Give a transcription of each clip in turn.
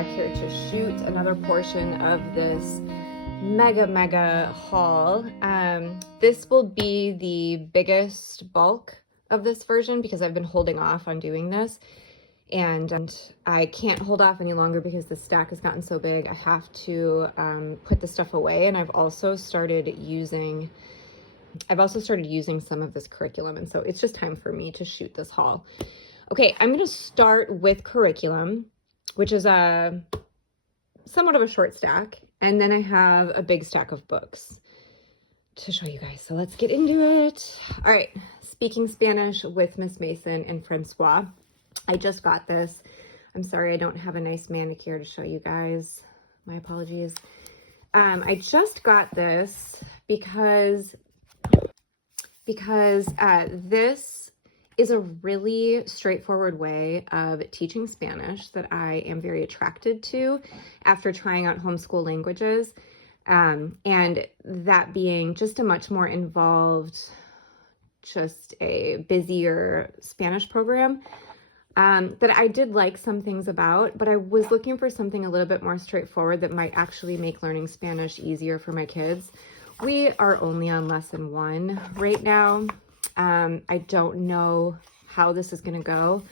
back here to shoot another portion of this mega haul. This will be the biggest bulk of this version because I've been holding off on doing this, and I can't hold off any longer because the stack has gotten so big. I have to put the stuff away, and I've also started using some of this curriculum, and so it's just time for me to shoot this haul. Okay, I'm going to start with curriculum, which is somewhat of a short stack, and then I have a big stack of books to show you guys. So let's get into it. All right, Speaking Spanish with Miss Mason and Francois. I just got this. I'm sorry I don't have a nice manicure to show you guys. My apologies. I just got this because this is a really straightforward way of teaching Spanish that I am very attracted to after trying out homeschool languages, and that being just a much more involved, just a busier Spanish program that I did like some things about, but I was looking for something a little bit more straightforward that might actually make learning Spanish easier for my kids. We are only on lesson 1 right now. I don't know how this is going to go.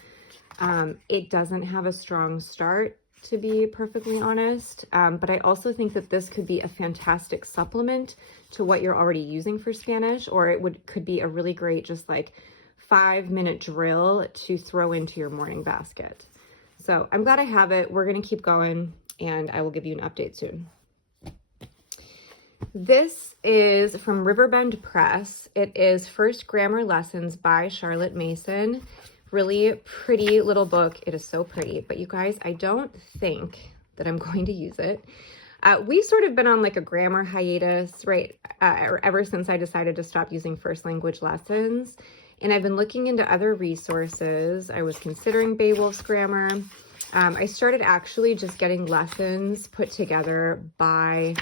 It doesn't have a strong start, to be perfectly honest. But I also think that this could be a fantastic supplement to what you're already using for Spanish, or it could be a really great, just like 5-minute drill to throw into your morning basket. So I'm glad I have it. We're going to keep going, and I will give you an update soon. This is from Riverbend Press. It is First Grammar Lessons by Charlotte Mason. Really pretty little book. It is so pretty, but you guys, I don't think that I'm going to use it. We've sort of been on like a grammar hiatus, right? Ever since I decided to stop using first language lessons. And I've been looking into other resources. I was considering Beowulf's grammar. I started actually just getting lessons put together by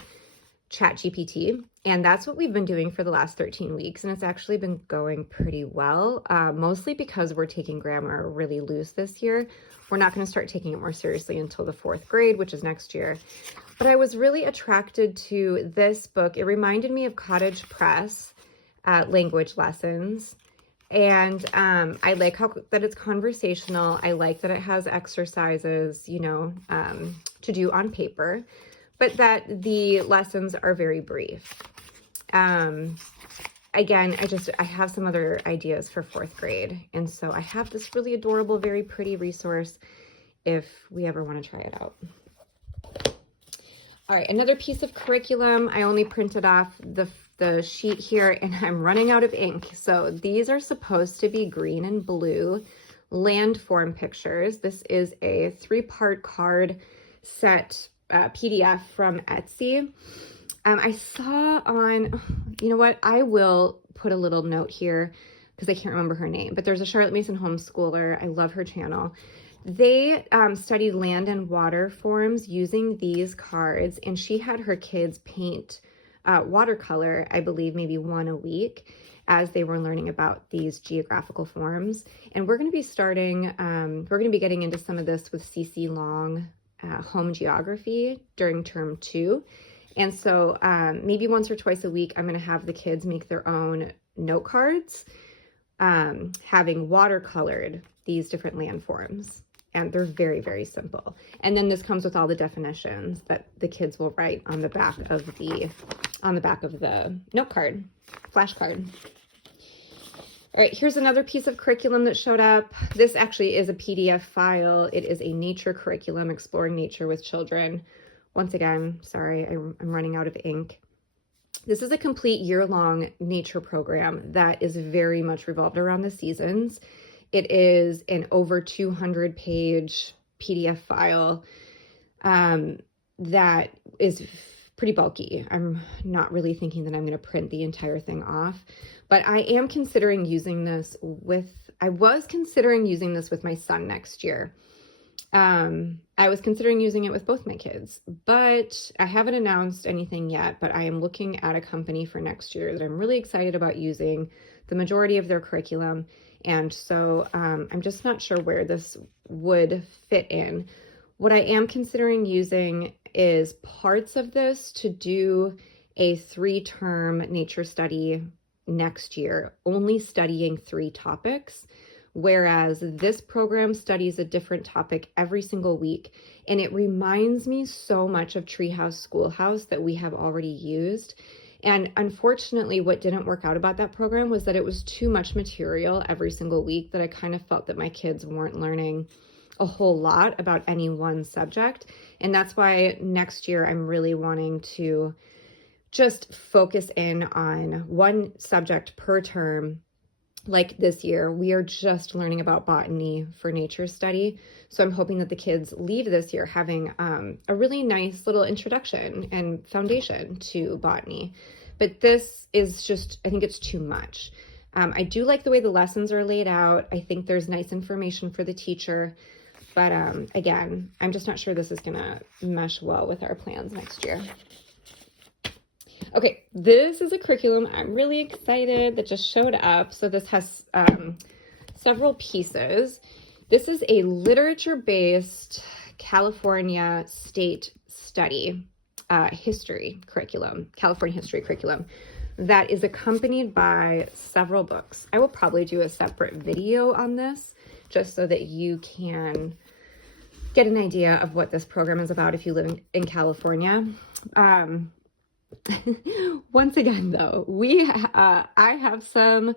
ChatGPT, and that's what we've been doing for the last 13 weeks, and it's actually been going pretty well, mostly because we're taking grammar really loose this year. We're not going to start taking it more seriously until the 4th grade, which is next year. But I was really attracted to this book. It reminded me of Cottage Press language lessons, and I like that it's conversational. I like that it has exercises, to do on paper, but that the lessons are very brief. Again, I have some other ideas for 4th grade. And so I have this really adorable, very pretty resource if we ever want to try it out. All right, another piece of curriculum. I only printed off the sheet here, and I'm running out of ink. So these are supposed to be green and blue landform pictures. This is a 3-part card set PDF from Etsy. I saw on, you know what, I will put a little note here because I can't remember her name, but there's a Charlotte Mason homeschooler. I love her channel. They studied land and water forms using these cards, and she had her kids paint watercolor, I believe maybe 1 a week, as they were learning about these geographical forms. And we're going to be getting into some of this with CC Long home geography during term 2. And so maybe once or twice a week, I'm going to have the kids make their own note cards, having watercolored these different landforms. And they're very, very simple. And then this comes with all the definitions that the kids will write on the back of the note card, flashcard. All right, here's another piece of curriculum that showed up. This actually is a PDF file. It is a nature curriculum, exploring nature with children. Once again, sorry, I'm running out of ink. This is a complete year-long nature program that is very much revolved around the seasons. It is an over 200-page PDF file that is pretty bulky. I'm not really thinking that I'm going to print the entire thing off, but I am considering using this with my son next year. I was considering using it with both my kids, but I haven't announced anything yet, but I am looking at a company for next year that I'm really excited about using the majority of their curriculum. And so I'm just not sure where this would fit in What I am considering using is parts of this to do a 3-term nature study next year, only studying 3 topics, whereas this program studies a different topic every single week. And it reminds me so much of Treehouse Schoolhouse that we have already used. And unfortunately, what didn't work out about that program was that it was too much material every single week, that I kind of felt that my kids weren't learning a whole lot about any one subject. And that's why next year I'm really wanting to just focus in on one subject per term. Like this year, we are just learning about botany for nature study. So I'm hoping that the kids leave this year having a really nice little introduction and foundation to botany. But this is just, I think it's too much. I do like the way the lessons are laid out. I think there's nice information for the teacher. But again, I'm just not sure this is going to mesh well with our plans next year. Okay, this is a curriculum I'm really excited that just showed up. So this has several pieces. This is a literature-based California state study history curriculum, California history curriculum, that is accompanied by several books. I will probably do a separate video on this just so that you can get an idea of what this program is about if you live in California. Once again, though, I have some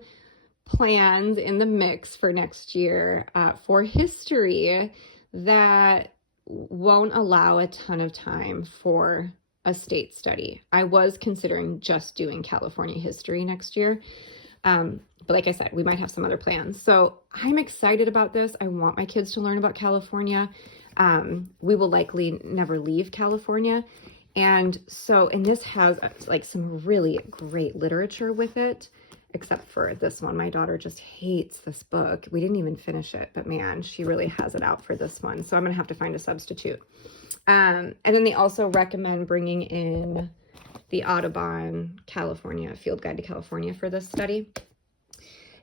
plans in the mix for next year for history that won't allow a ton of time for a state study. I was considering just doing California history next year. But like I said, we might have some other plans. So I'm excited about this. I want my kids to learn about California. We will likely never leave California. And this has like some really great literature with it, except for this one. My daughter just hates this book. We didn't even finish it, but man, she really has it out for this one. So I'm going to have to find a substitute. And then they also recommend bringing in the Audubon California Field Guide to California for this study.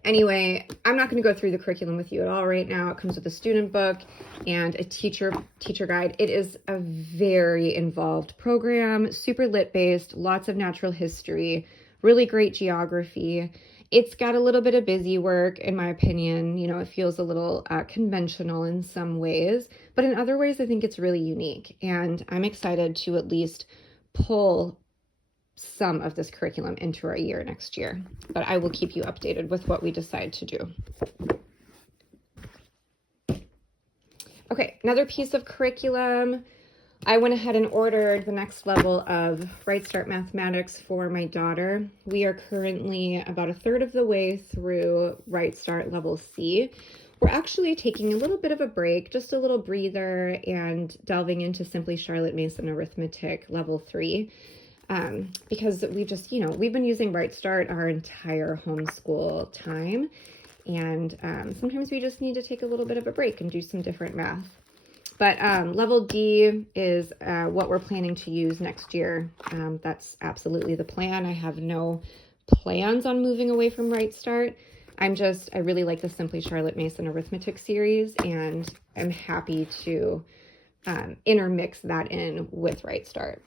Anyway, I'm not going to go through the curriculum with you at all right now. It comes with a student book and a teacher guide. It is a very involved program, super lit based, lots of natural history, really great geography. It's got a little bit of busy work, in my opinion. You know, it feels a little conventional in some ways, but in other ways, I think it's really unique. And I'm excited to at least pull some of this curriculum into our year next year, but I will keep you updated with what we decide to do. Okay, another piece of curriculum. I went ahead and ordered the next level of Right Start Mathematics for my daughter. We are currently about a third of the way through Right Start Level C. We're actually taking a little bit of a break, just a little breather, and delving into Simply Charlotte Mason Arithmetic Level 3. Because we've just, we've been using Right Start our entire homeschool time. And sometimes we just need to take a little bit of a break and do some different math. But level D is what we're planning to use next year. That's absolutely the plan. I have no plans on moving away from Right Start. I really like the Simply Charlotte Mason Arithmetic series, and I'm happy to intermix that in with Right Start.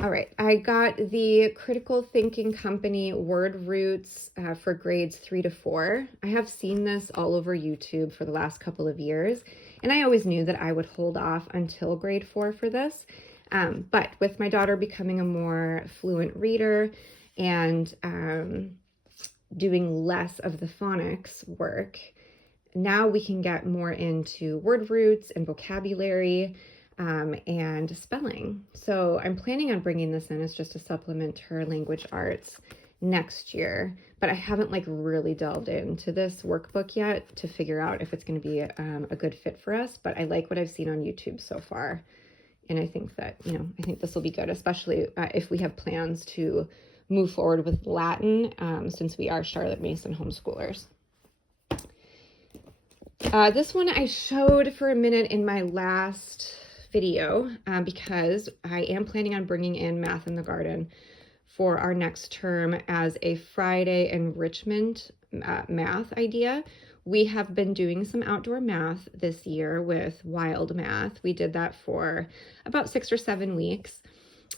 All right, I got the Critical Thinking Company word roots for grades 3 to 4. I have seen this all over YouTube for the last couple of years, and I always knew that I would hold off until grade 4 for this. But with my daughter becoming a more fluent reader and doing less of the phonics work, now we can get more into word roots and vocabulary and spelling. So I'm planning on bringing this in as just a supplement to her language arts next year, but I haven't really delved into this workbook yet to figure out if it's going to be a good fit for us, but I like what I've seen on YouTube so far. And I think that, I think this will be good, especially if we have plans to move forward with Latin, since we are Charlotte Mason homeschoolers. This one I showed for a minute in my last video because I am planning on bringing in Math in the Garden for our next term as a Friday enrichment math idea. We have been doing some outdoor math this year with wild math. We did that for about 6 or 7 weeks.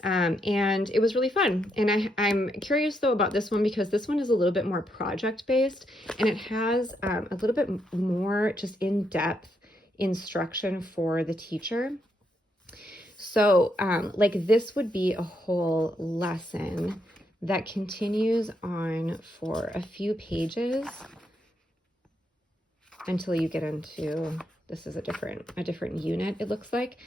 And it was really fun. And I'm curious though about this one because this one is a little bit more project based and it has a little bit more just in-depth instruction for the teacher. So like this would be a whole lesson that continues on for a few pages until you get into, this is a different unit, it looks like.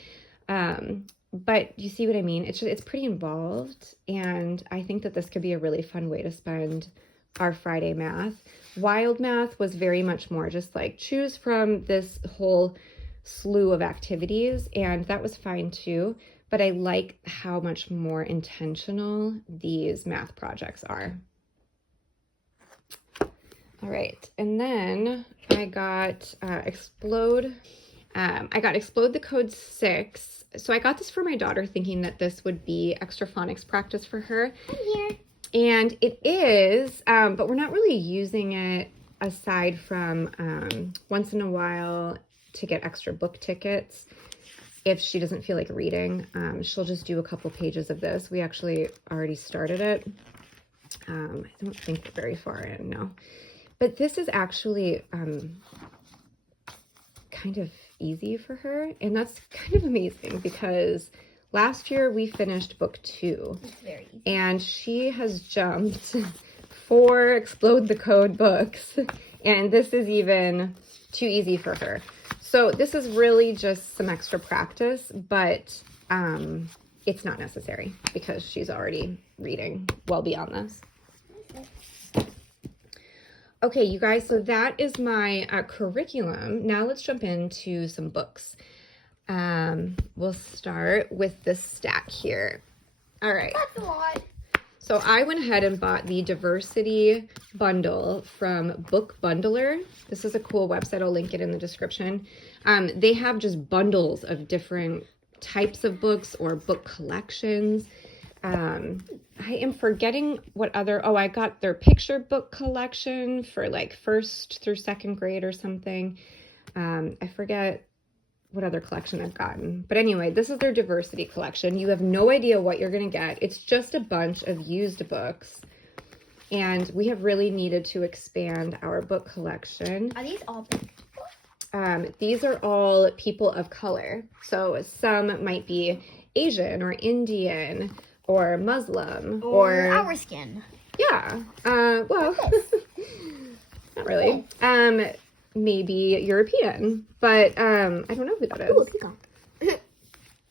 But you see what I mean? It's pretty involved, and I think that this could be a really fun way to spend our Friday math. Wild math was very much more just like choose from this whole slew of activities, and that was fine too, but I like how much more intentional these math projects are. All right, and then I got Explode. I got Explode the Code 6. So I got this for my daughter thinking that this would be extra phonics practice for her. I'm here. And it is, but we're not really using it aside from once in a while to get extra book tickets. If she doesn't feel like reading, she'll just do a couple pages of this. We actually already started it. I don't think we're very far in, no. But this is actually kind of easy for her, and that's kind of amazing because last year we finished book 2. It's very easy. And she has jumped 4 Explode the Code books, and this is even too easy for her. So this is really just some extra practice, but it's not necessary because she's already reading well beyond this. Okay, you guys, so that is my curriculum. Now let's jump into some books. We'll start with this stack here. All right. That's a lot. So I went ahead and bought the diversity bundle from Book Bundler. This is a cool website. I'll link it in the description. They have just bundles of different types of books or book collections. I am forgetting what other, I got their picture book collection for like 1st through 2nd grade or something. I forget what other collection I've gotten. But anyway, this is their diversity collection. You have no idea what you're going to get. It's just a bunch of used books. And we have really needed to expand our book collection. Are these all big? These are all people of color. So some might be Asian or Indian or Muslim or our skin. Yeah. Well, not really. Maybe European, but I don't know who that is. Ooh,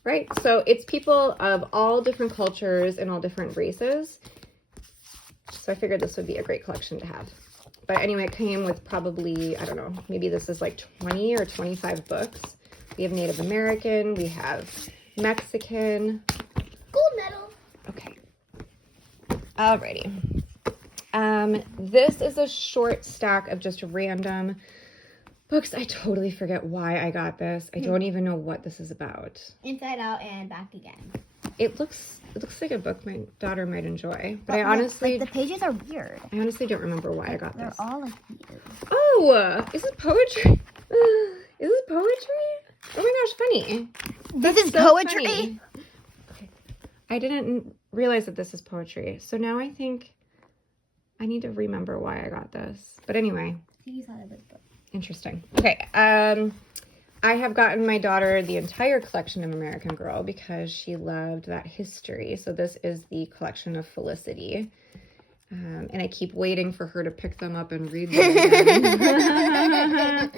Right? So it's people of all different cultures and all different races. So I figured this would be a great collection to have. But anyway, it came with probably, I don't know, maybe this is like 20 or 25 books. We have Native American, we have Mexican. Gold medal. Okay. Alrighty. This is a short stack of just random books. I totally forget why I got this. I don't even know what this is about. Inside out and back again. It looks like a book my daughter might enjoy, but I honestly, like the pages are weird. I honestly don't remember why I got They're this. all like weird. Oh, is this poetry? Is this poetry? Oh my gosh, funny. This is So poetry. funny. Okay. I didn't realize that this is poetry, so now I think I need to remember why I got this. But anyway, interesting. Okay, I have gotten my daughter the entire collection of American Girl because she loved that history. So this is the collection of Felicity. And I keep waiting for her to pick them up and read them again.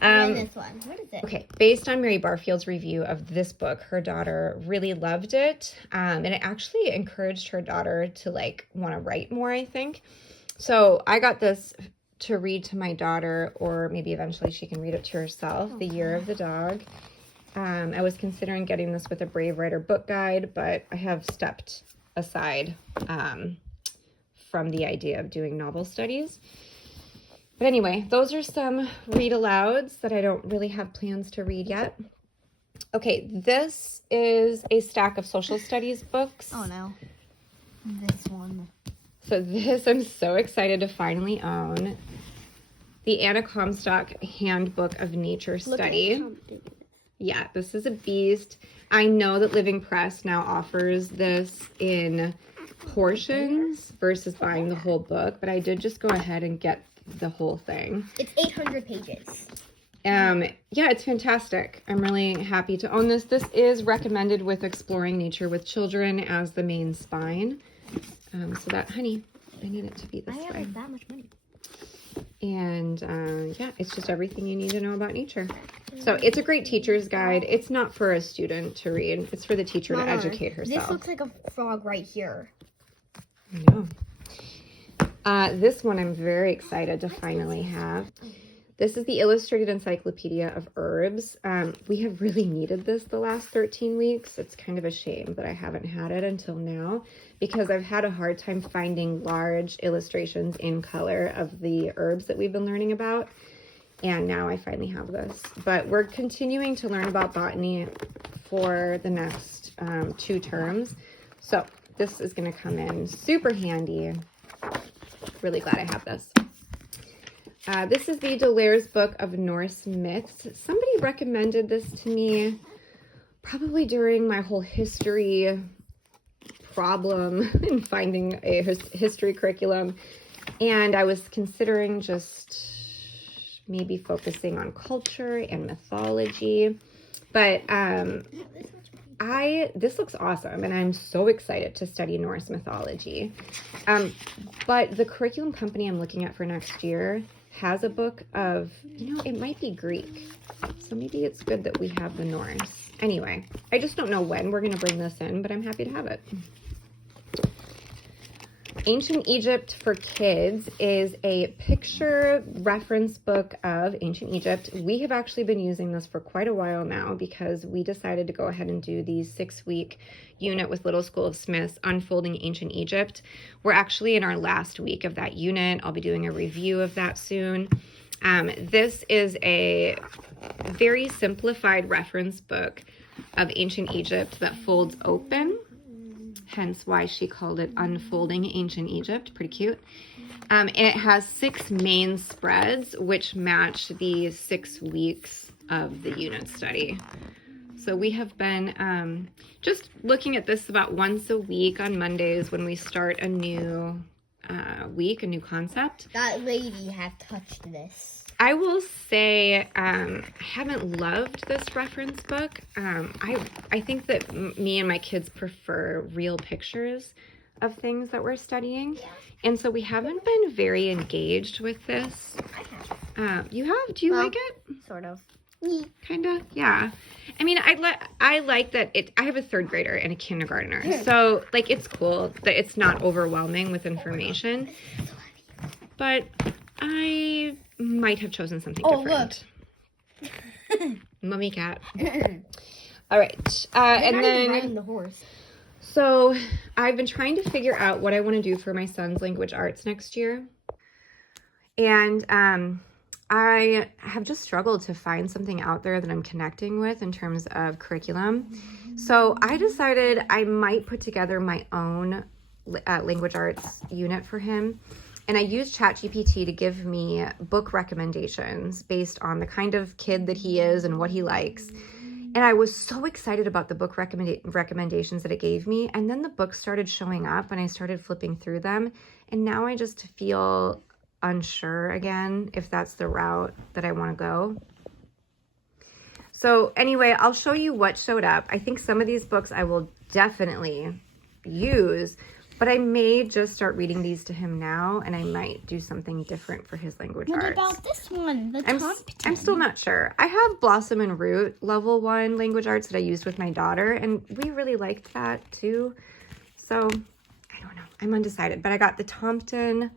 And this one. What is it? Okay, based on Mary Barfield's review of this book, her daughter really loved it. And it actually encouraged her daughter to like want to write more, I think. So I got this to read to my daughter, or maybe eventually she can read it to herself, The Year of the Dog. I was considering getting this with a Brave Writer book guide, but I have stepped aside from the idea of doing novel studies. But anyway, those are some read alouds that I don't really have plans to read yet. Okay, this is a stack of social studies books. Oh no. This one. So this I'm so excited to finally own. The Anna Comstock Handbook of Nature Study. Yeah, this is a beast. I know that Living Press now offers this in portions versus buying the whole book, but I did just go ahead and get the whole thing. It's 800 pages. Yeah, it's fantastic. I'm really happy to own this. This is recommended with Exploring Nature with Children as the main spine. So that, honey, I need it to be this way. I have that much money. And yeah, it's just everything you need to know about nature. So it's a great teacher's guide. It's not for a student to read. It's for the teacher to educate herself. This looks like a frog right here. I know. This one I'm very excited to finally have. This is the Illustrated Encyclopedia of Herbs. We have really needed this the last 13 weeks. It's kind of a shame that I haven't had it until now because I've had a hard time finding large illustrations in color of the herbs that we've been learning about. And now I finally have this. But we're continuing to learn about botany for the next 2 terms. So this is going to come in super handy. Really glad I have this. This is the Delaire's Book of Norse Myths. Somebody recommended this to me probably during my whole history problem in finding a history curriculum. And I was considering just maybe focusing on culture and mythology. But this looks awesome, and I'm so excited to study Norse mythology. But the curriculum company I'm looking at for next year has a book of, it might be Greek. So maybe it's good that we have the Norse. Anyway, I just don't know when we're going to bring this in, but I'm happy to have it. Ancient Egypt for Kids is a picture reference book of ancient Egypt. We have actually been using this for quite a while now because we decided to go ahead and do the 6-week unit with Little School of Smiths, Unfolding Ancient Egypt. We're actually in our last week of that unit. I'll be doing a review of that soon. This is a very simplified reference book of ancient Egypt that folds open. Hence why she called it Unfolding Ancient Egypt. Pretty cute. And it has 6 main spreads, which match the 6 weeks of the unit study. So we have been just looking at this about once a week on Mondays when we start a new week, a new concept. That lady has touched this. I will say I haven't loved this reference book. I think that me and my kids prefer real pictures of things that we're studying. Yeah. And so we haven't been very engaged with this. I have. You have? Do you like it? Sort of. Kind of? Yeah. I mean, I like that I have a 3rd grader and a kindergartner. So, like, it's cool that it's not overwhelming with information. But I might have chosen something different. Look. Mummy cat. All right. And then riding the horse. So I've been trying to figure out what I want to do for my son's language arts next year. And I have just struggled to find something out there that I'm connecting with in terms of curriculum. So I decided I might put together my own language arts unit for him. And I used ChatGPT to give me book recommendations based on the kind of kid that he is and what he likes. And I was so excited about the book recommendations that it gave me. And then the books started showing up and I started flipping through them. And now I just feel unsure again if that's the route that I want to go. So anyway, I'll show you what showed up. I think some of these books I will definitely use, but I may just start reading these to him now, and I might do something different for his language arts. What about this one? I'm still not sure. I have Blossom and Root level 1 language arts that I used with my daughter, and we really liked that too. So I don't know. I'm undecided, but I got the Tompton,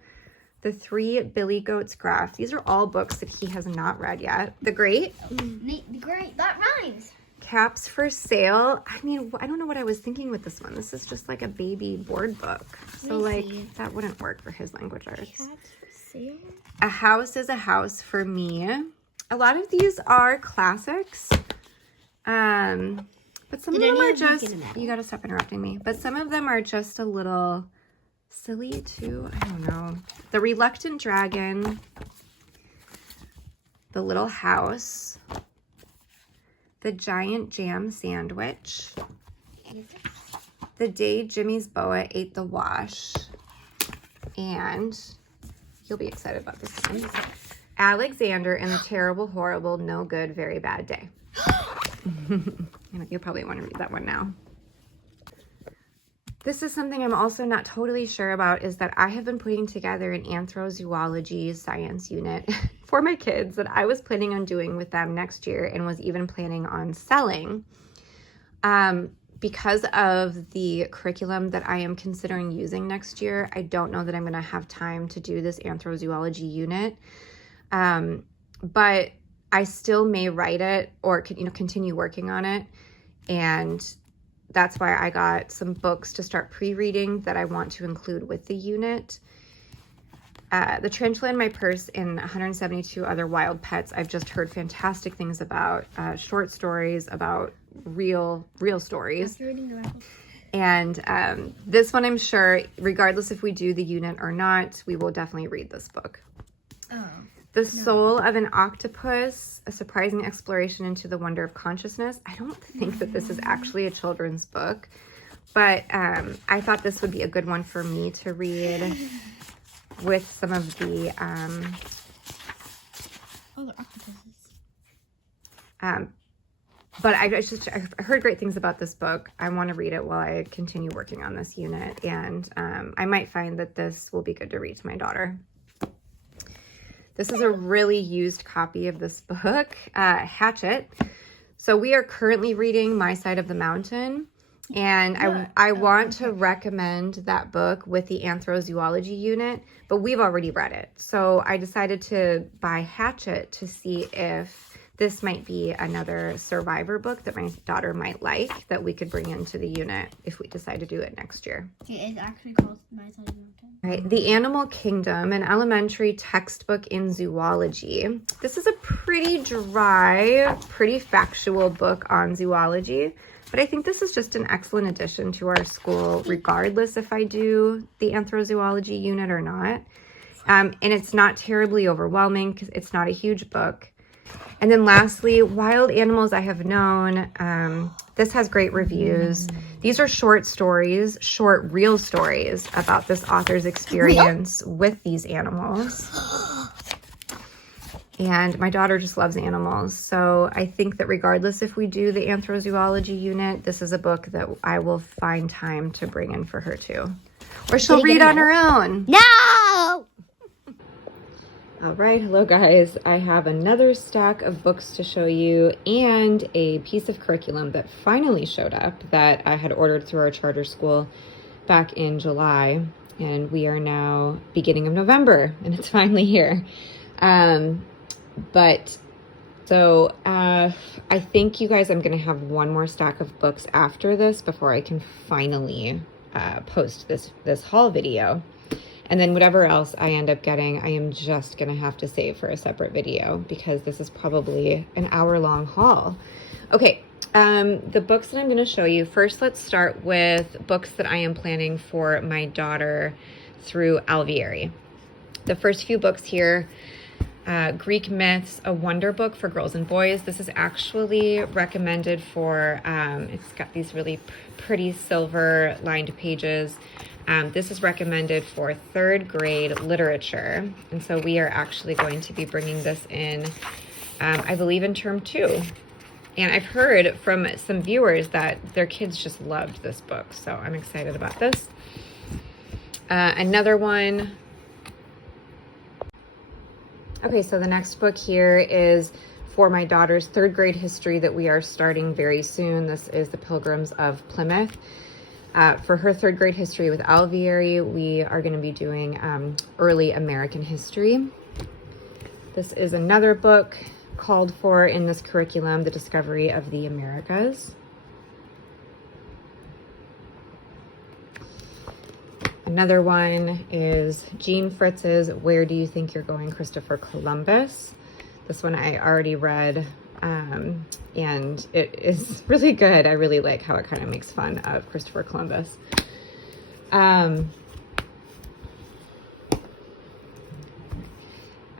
the 3 Billy Goats Graph. These are all books that he has not read yet. The Great. The Great. That rhymes. Caps for Sale. I mean, I don't know what I was thinking with this one. This is just like a baby board book. So like that wouldn't work for his language arts. Caps for Sale. A House is a House for Me. A lot of these are classics. But some of them are just, you gotta stop interrupting me. But some of them are just a little silly too. I don't know. The Reluctant Dragon, The Little House, The Giant Jam Sandwich, The Day Jimmy's Boa Ate the Wash, and you'll be excited about this one, Alexander and the Terrible, Horrible, No Good, Very Bad Day. You'll probably want to read that one now. This is something I'm also not totally sure about, is that I have been putting together an anthrozoology science unit for my kids that I was planning on doing with them next year and was even planning on selling. Because of the curriculum that I am considering using next year, I don't know that I'm going to have time to do this anthrozoology unit. But I still may write it or continue working on it. And that's why I got some books to start pre-reading that I want to include with the unit. The Tarantula in My Purse and 172 Other Wild Pets, I've just heard fantastic things about. Short stories about real stories. And this one, I'm sure, regardless if we do the unit or not, we will definitely read this book. The Soul of an Octopus, A Surprising Exploration into the Wonder of Consciousness. I don't think that this is actually a children's book, but I thought this would be a good one for me to read with some of the octopuses. But I heard great things about this book. I want to read it while I continue working on this unit, and I might find that this will be good to read to my daughter. This is a really used copy of this book, Hatchet. So we are currently reading My Side of the Mountain, and I want to recommend that book with the anthrozoology unit, but we've already read it. So I decided to buy Hatchet to see if this might be another survivor book that my daughter might like that we could bring into the unit if we decide to do it next year. It is actually called My Side of the Mountain. All right, The Animal Kingdom, an elementary textbook in zoology. This is a pretty dry, pretty factual book on zoology, but I think this is just an excellent addition to our school, regardless if I do the anthrozoology unit or not. And it's not terribly overwhelming because it's not a huge book. And then lastly, Wild Animals I Have Known. This has great reviews. These are short stories, short real stories about this author's experience with these animals. And my daughter just loves animals. So I think that regardless if we do the anthrozoology unit, this is a book that I will find time to bring in for her too. Or she'll read on her own. No! All right, hello guys. I have another stack of books to show you and a piece of curriculum that finally showed up that I had ordered through our charter school back in July, and we are now beginning of November and it's finally here. I think you guys, I'm going to have one more stack of books after this before I can finally post this haul video. And then whatever else I end up getting, I am just going to have to save for a separate video because this is probably an hour-long haul. Okay, the books that I'm going to show you, first let's start with books that I am planning for my daughter through Alveary. The first few books here, Greek Myths, a wonder book for girls and boys. This is actually recommended for, it's got these really pretty silver lined pages. This is recommended for 3rd grade literature. And so we are actually going to be bringing this in, I believe in term 2. And I've heard from some viewers that their kids just loved this book. So I'm excited about this. Another one. Okay, so the next book here is for my daughter's 3rd grade history that we are starting very soon. This is The Pilgrims of Plymouth. For her 3rd grade history with Alviary, we are going to be doing early American history. This is another book called for in this curriculum, The Discovery of the Americas. Another one is Jean Fritz's Where Do You Think You're Going, Christopher Columbus. This one I already read, and it is really good. I really like how it kind of makes fun of Christopher Columbus.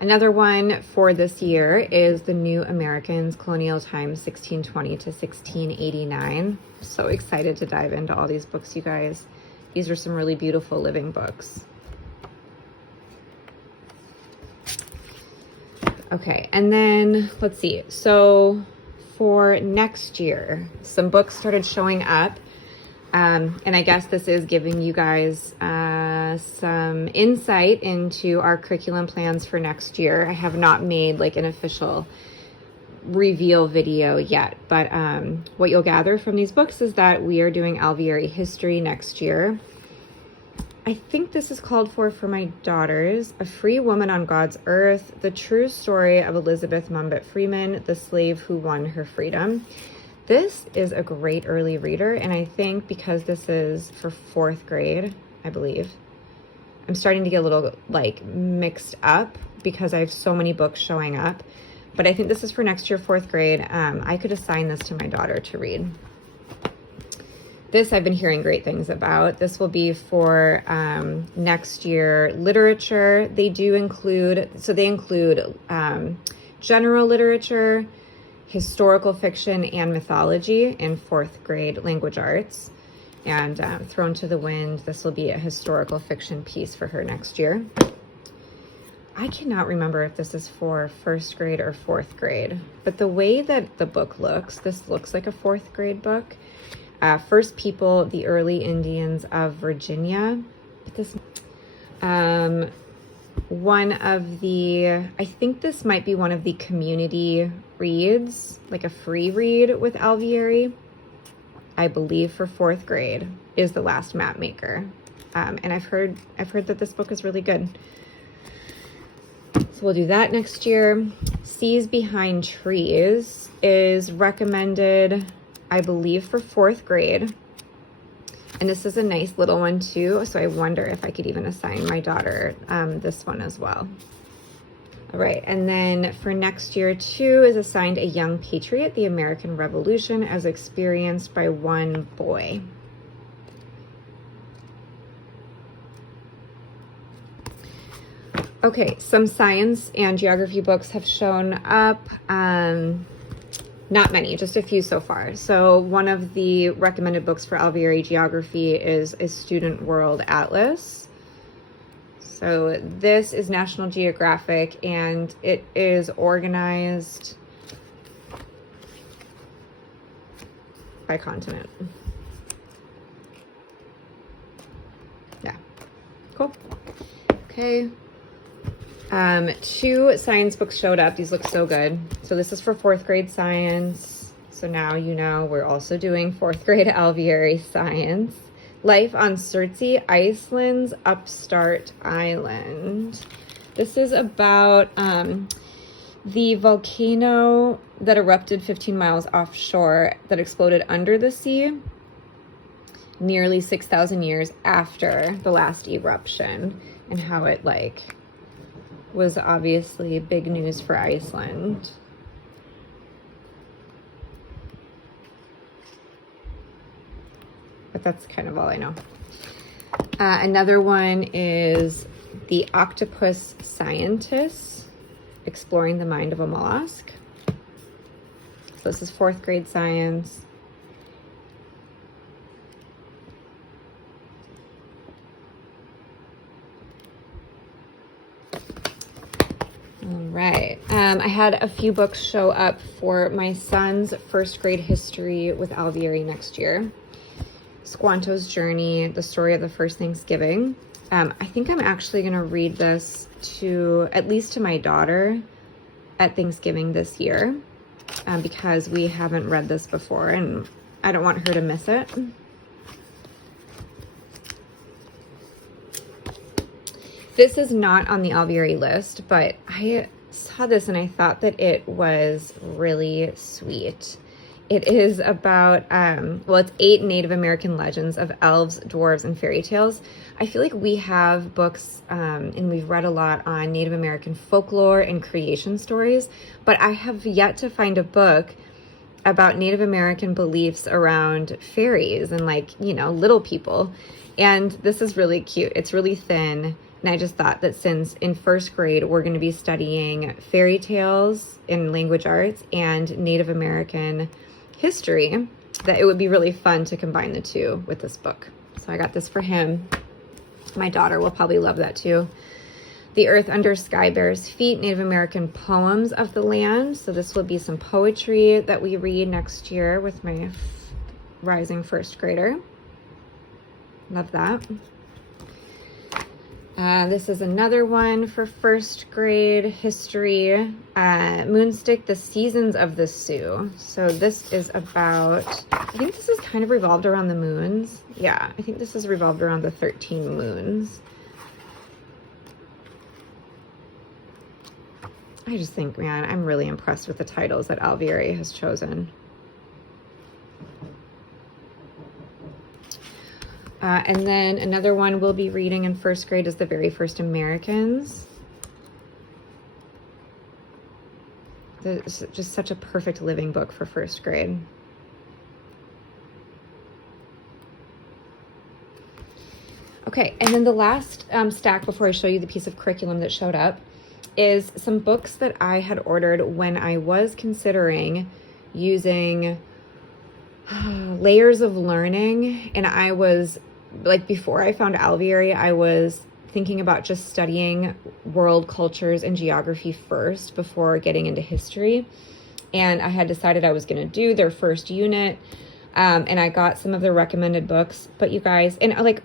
Another one for this year is The New Americans, Colonial Times, 1620 to 1689. So excited to dive into all these books, you guys. These are some really beautiful living books. Okay, and then let's see. So for next year, some books started showing up. And I guess this is giving you guys some insight into our curriculum plans for next year. I have not made like an official reveal video yet, but what you'll gather from these books is that we are doing Alviary history next year. I think this is called for my daughters. A Free Woman on God's Earth, the true story of Elizabeth Mumbet Freeman, the slave who won her freedom. This is a great early reader, and I think because this is for 4th grade, I believe, I'm starting to get a little like mixed up because I have so many books showing up, but I think this is for next year, 4th grade. I could assign this to my daughter to read. This I've been hearing great things about. This will be for next year literature. They include general literature, historical fiction, and mythology in 4th grade language arts. And Thrown to the Wind, this will be a historical fiction piece for her next year. I cannot remember if this is for 1st grade or 4th grade, but the way that the book looks, this looks like a 4th grade book. First People, the Early Indians of Virginia. I think this might be one of the community reads, like a free read with Alviary. I believe for 4th grade is The Last Map Maker. And I've heard that this book is really good. So we'll do that next year. Seas Behind Trees is recommended, I believe, for 4th grade. And this is a nice little one too. So I wonder if I could even assign my daughter this one as well. All right, and then for next year too is assigned A Young Patriot, the American Revolution as experienced by one boy. Okay, some science and geography books have shown up. Not many, just a few so far. So one of the recommended books for Alveary geography is a Student World Atlas. So this is National Geographic, and it is organized by continent. Yeah, cool. Okay. 2 science books showed up. These look so good. So this is for 4th grade science. So now you know we're also doing 4th grade Alviary science. Life on Surtsey, Iceland's upstart island. This is about the volcano that erupted 15 miles offshore that exploded under the sea nearly 6,000 years after the last eruption, and how it was obviously big news for Iceland. But that's kind of all I know. Another one is The Octopus Scientist, Exploring the Mind of a Mollusk. So this is 4th grade science. All right. I had a few books show up for my son's 1st grade history with Alviary next year. Squanto's Journey, The Story of the First Thanksgiving. I think I'm actually going to read this at least to my daughter at Thanksgiving this year, because we haven't read this before and I don't want her to miss it. This is not on the Alviary list, but I saw this and I thought that it was really sweet. It is about, it's 8 Native American legends of elves, dwarves, and fairy tales. I feel like we have books and we've read a lot on Native American folklore and creation stories, but I have yet to find a book about Native American beliefs around fairies and little people. And this is really cute. It's really thin. And I just thought that since in first grade, we're going to be studying fairy tales in language arts and Native American history, that it would be really fun to combine the two with this book. So I got this for him. My daughter will probably love that too. The Earth Under Sky Bear's Feet, Native American Poems of the Land. So this will be some poetry that we read next year with my rising first grader. Love that. This is another one for first grade history. Moonstick, The Seasons of the Sioux. So this is about, I think this is kind of revolved around the moons. Yeah, I think this is revolved around the 13 moons. I just think, man, I'm really impressed with the titles that Alveary has chosen. And then another one we'll be reading in first grade is The Very First Americans. It's just such a perfect living book for first grade. Okay, and then the last stack before I show you the piece of curriculum that showed up is some books that I had ordered when I was considering using layers of learning. And I was, like, before I found Alviary, I was thinking about just studying world cultures and geography first before getting into history. And I had decided I was going to do their first unit. And I got some of their recommended books. But you guys, and like,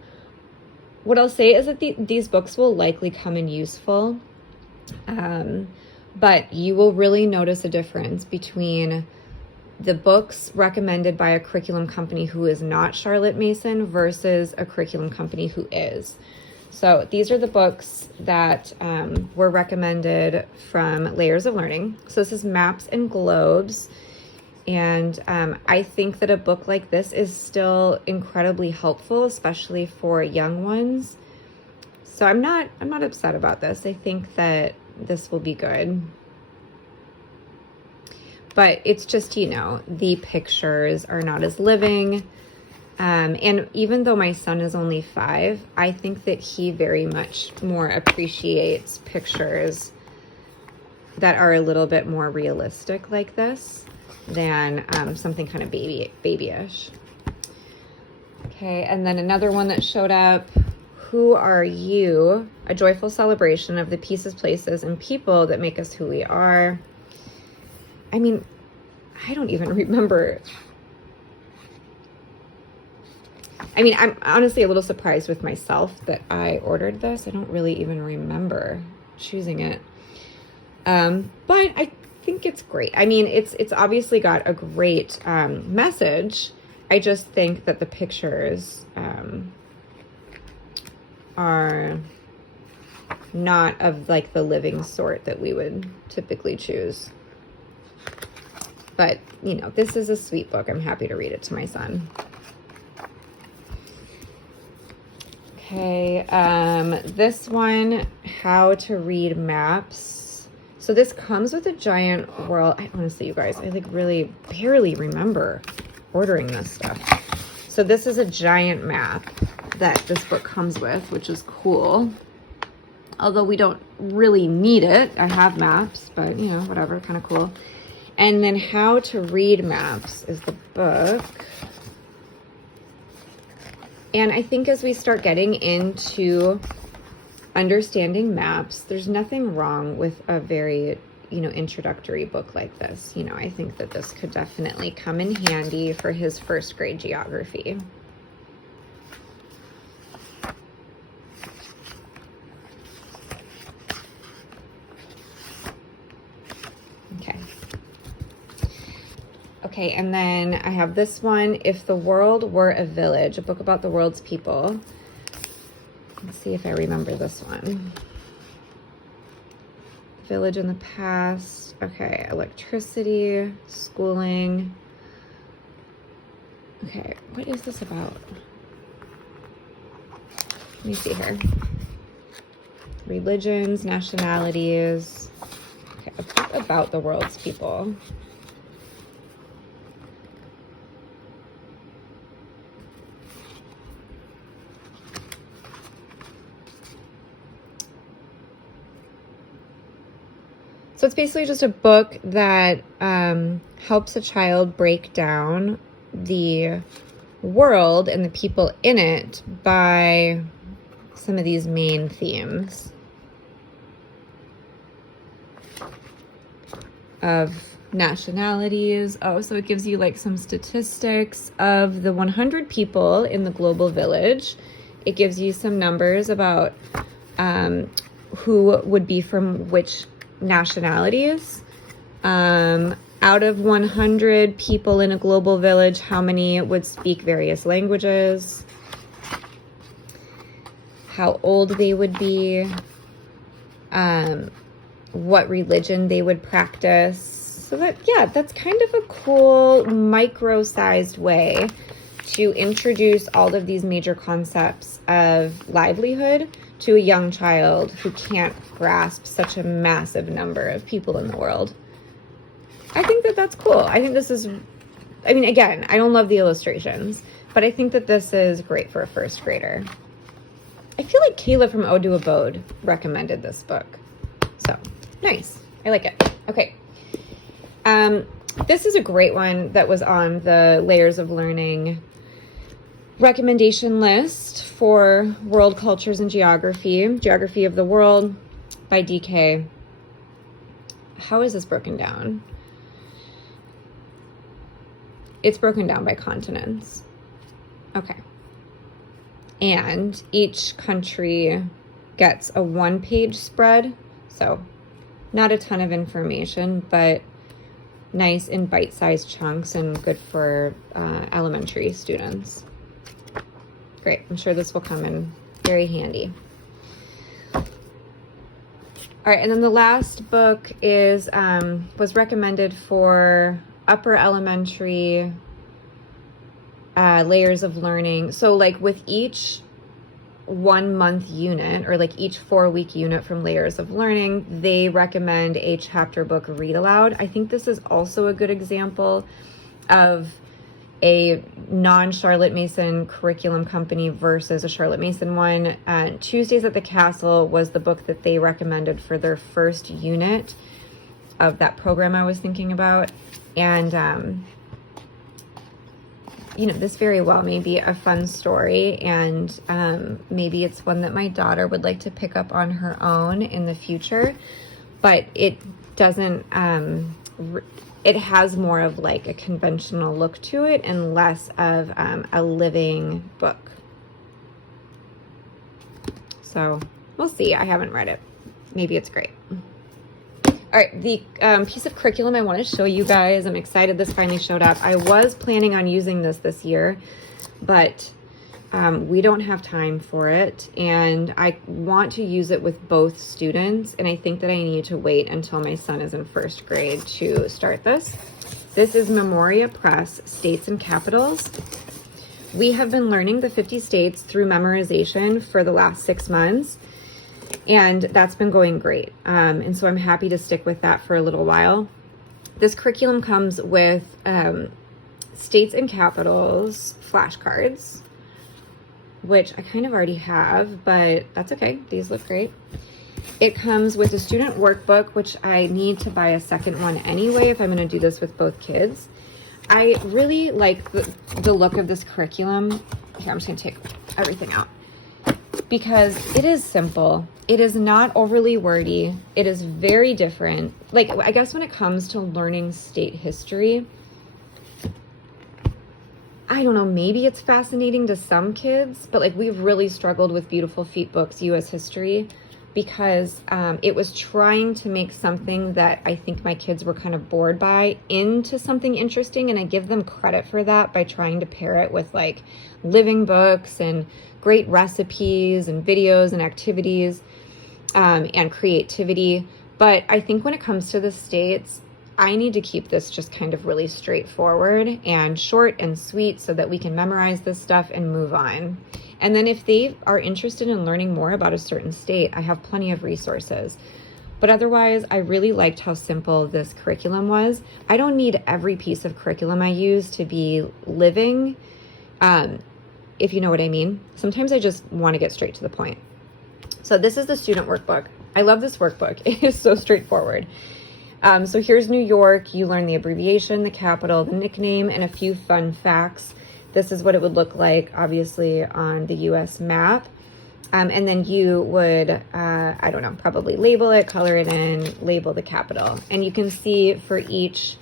what I'll say is that these books will likely come in useful. But you will really notice a difference between the books recommended by a curriculum company who is not Charlotte Mason versus a curriculum company who is. So these are the books that were recommended from Layers of Learning. So this is Maps and Globes. And I think that a book like this is still incredibly helpful, especially for young ones. So I'm not upset about this. I think that this will be good. But it's just, you know, the pictures are not as living. And even though my son is only 5, I think that he very much more appreciates pictures that are a little bit more realistic like this than something kind of babyish. Okay, and then another one that showed up, Who Are You? A Joyful Celebration of the Pieces, Places, and People that Make Us Who We Are. I mean, I don't even remember. I mean, I'm honestly a little surprised with myself that I ordered this. I don't really even remember choosing it. But I think it's great. I mean, it's obviously got a great message. I just think that the pictures are not of like the living sort that we would typically choose. But, you know, this is a sweet book. I'm happy to read it to my son. Okay, this one, How to Read Maps. So this comes with a giant world. Honestly, you guys, I like really barely remember ordering this stuff. So this is a giant map that this book comes with, which is cool. Although we don't really need it. I have maps, but, you know, whatever, kind of cool. And then How to Read Maps is the book. And I think as we start getting into understanding maps, there's nothing wrong with a very, you know, introductory book like this. You know, I think that this could definitely come in handy for his first grade geography. Okay, and then I have this one, If the World Were a Village, a book about the world's people. Let's see if I remember this one. Village in the past. Okay, electricity, schooling. Okay, what is this about? Let me see here. Religions, nationalities. Okay, a book about the world's people. So it's basically just a book that helps a child break down the world and the people in it by some of these main themes of nationalities. Oh, so it gives you like some statistics of the 100 people in the global village. It gives you some numbers about who would be from which nationalities. Out of 100 people in a global village, how many would speak various languages? How old they would be? What religion they would practice? So that's kind of a cool micro-sized way to introduce all of these major concepts of livelihood to a young child who can't grasp such a massive number of people in the world. I think that that's cool. I think this is, I mean, again, I don't love the illustrations, but I think that this is great for a first grader. I feel like Kayla from Ode to Abode recommended this book. So, nice. I like it. Okay. This is a great one that was on the Layers of Learning recommendation list for world cultures and geography. Geography of the World by DK. How is this broken down? It's broken down by continents. Okay. And each country gets a one-page spread. So not a ton of information, but nice in bite-sized chunks and good for elementary students. Great. I'm sure this will come in very handy. All right. And then the last book is was recommended for upper elementary layers of learning. So like with each 1 month unit or like each 4-week unit from Layers of Learning, they recommend a chapter book read aloud. I think this is also a good example of a non-Charlotte Mason curriculum company versus a Charlotte Mason one. Tuesdays at the Castle was the book that they recommended for their first unit of that program I was thinking about. And you know, this very well may be a fun story, and maybe it's one that my daughter would like to pick up on her own in the future, but it doesn't, it has more of like a conventional look to it and less of a living book. So we'll see. I haven't read it. Maybe it's great. All right, the piece of curriculum I want to show you guys. I'm excited this finally showed up. I was planning on using this year, but we don't have time for it, and I want to use it with both students, and I think that I need to wait until my son is in first grade to start this. This is Memoria Press, States and Capitals. We have been learning the 50 states through memorization for the last 6 months. And that's been going great. And so I'm happy to stick with that for a little while. This curriculum comes with states and capitals flashcards, which I kind of already have, but that's okay. These look great. It comes with a student workbook, which I need to buy a second one anyway if I'm going to do this with both kids. I really like the look of this curriculum. Here, I'm just going to take everything out, because it is simple. It is not overly wordy. It is very different. Like, I guess when it comes to learning state history, I don't know, maybe it's fascinating to some kids, but like we've really struggled with Beautiful Feet Books, U.S. history, because it was trying to make something that I think my kids were kind of bored by into something interesting. And I give them credit for that by trying to pair it with like living books and great recipes and videos and activities and creativity. But I think when it comes to the states, I need to keep this just kind of really straightforward and short and sweet so that we can memorize this stuff and move on. And then if they are interested in learning more about a certain state, I have plenty of resources. But otherwise, I really liked how simple this curriculum was. I don't need every piece of curriculum I use to be living, if you know what I mean. Sometimes I just want to get straight to the point. So this is the student workbook. I love this workbook. It is so straightforward. So here's New York. You learn the abbreviation, the capital, the nickname, and a few fun facts. This is what it would look like, obviously, on the US map. And then you would, I don't know, probably label it, color it in, label the capital. And you can see for each,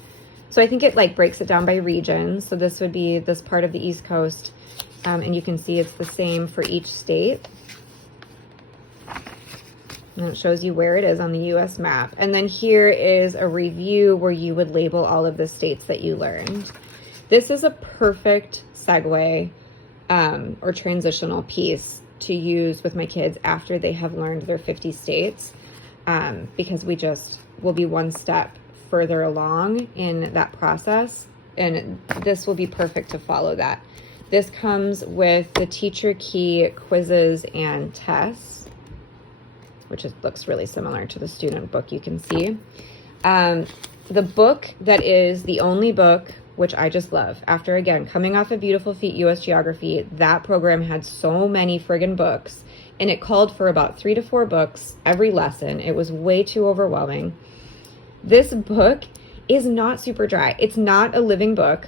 so I think it like breaks it down by region. So this would be this part of the East Coast. And you can see it's the same for each state. And it shows you where it is on the US map. And then here is a review where you would label all of the states that you learned. This is a perfect segue or transitional piece to use with my kids after they have learned their 50 states, because we'll be one step further along in that process, and this will be perfect to follow that. This comes with the teacher key quizzes and tests, which looks really similar to the student book you can see. The book that is the only book, which I just love. After, again, coming off of Beautiful Feet US Geography, that program had so many friggin' books, and it called for about 3 to 4 books every lesson. It was way too overwhelming. This book is not super dry. It's not a living book,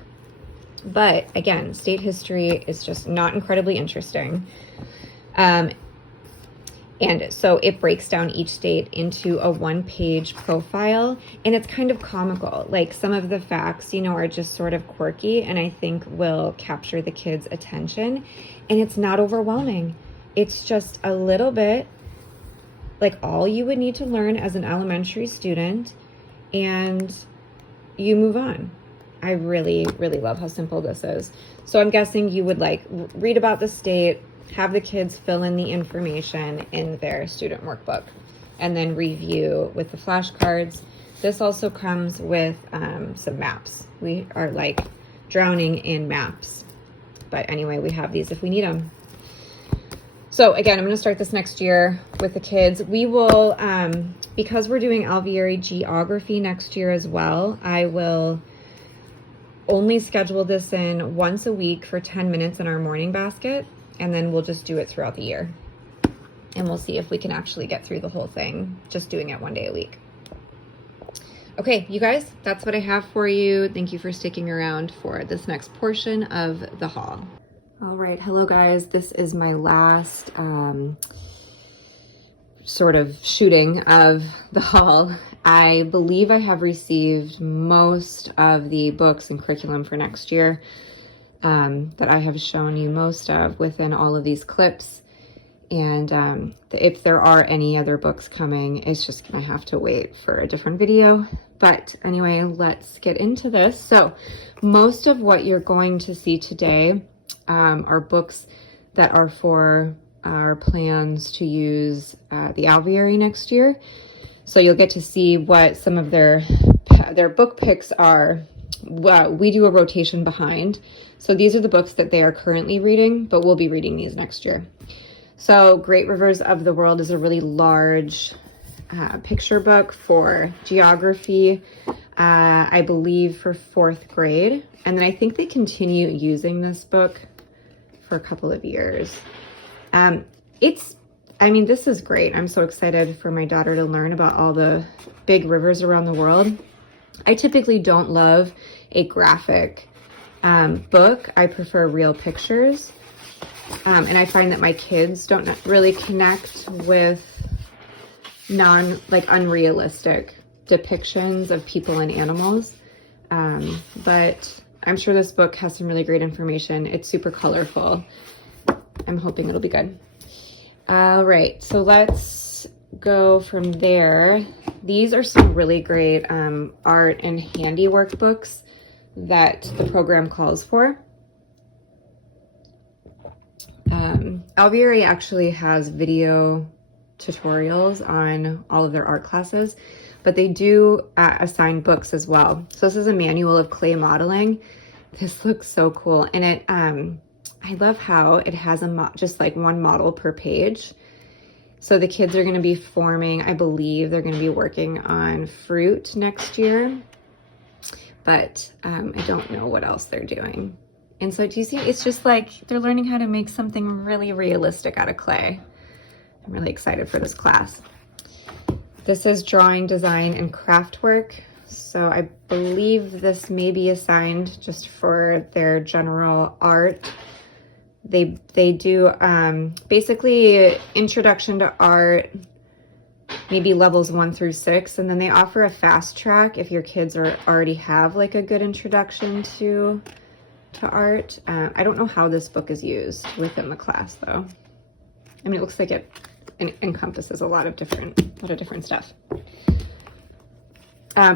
but again, state history is just not incredibly interesting. And so it breaks down each state into a 1-page profile, and it's kind of comical. Like, some of the facts, are just sort of quirky and I think will capture the kids' attention. And it's not overwhelming. It's just a little bit like all you would need to learn as an elementary student, and you move on. I really, really love how simple this is. So I'm guessing you would like read about the state, have the kids fill in the information in their student workbook, and then review with the flashcards. This also comes with some maps. We are like drowning in maps. But anyway, we have these if we need them. So again, I'm going to start this next year with the kids. We will, because we're doing Alviary geography next year as well, I will only schedule this in once a week for 10 minutes in our morning basket. And then we'll just do it throughout the year. And we'll see if we can actually get through the whole thing, just doing it 1 day a week. Okay, you guys, that's what I have for you. Thank you for sticking around for this next portion of the haul. All right, hello guys. This is my last sort of shooting of the haul. I believe I have received most of the books and curriculum for next year. That I have shown you most of within all of these clips. And if there are any other books coming, it's just gonna have to wait for a different video. But anyway, let's get into this. So most of what you're going to see today are books that are for our plans to use the Alveary next year. So you'll get to see what some of their book picks are. We do a rotation behind. So these are the books that they are currently reading, but we'll be reading these next year. So Great Rivers of the World is a really large picture book for geography, I believe for 4th grade. And then I think they continue using this book for a couple of years. This is great. I'm so excited for my daughter to learn about all the big rivers around the world. I typically don't love a graphic book. I prefer real pictures. And I find that my kids don't really connect with unrealistic depictions of people and animals. But I'm sure this book has some really great information. It's super colorful. I'm hoping it'll be good. All right, so let's go from there. These are some really great art and handiwork books that the program calls for. Alviary actually has video tutorials on all of their art classes, but they do assign books as well. So this is a manual of clay modeling. This looks so cool. And it, I love how it has just like one model per page. So the kids are going to be forming, I believe they're going to be working on fruit next year, but I don't know what else they're doing. And so do you see, it's just like they're learning how to make something really realistic out of clay. I'm really excited for this class. This is drawing, design, and craft work. So I believe this may be assigned just for their general art. They do basically introduction to art, maybe levels 1 through 6, and then they offer a fast track if your kids already have like a good introduction to art. I don't know how this book is used within the class though. I mean, it looks like it encompasses a lot of different stuff.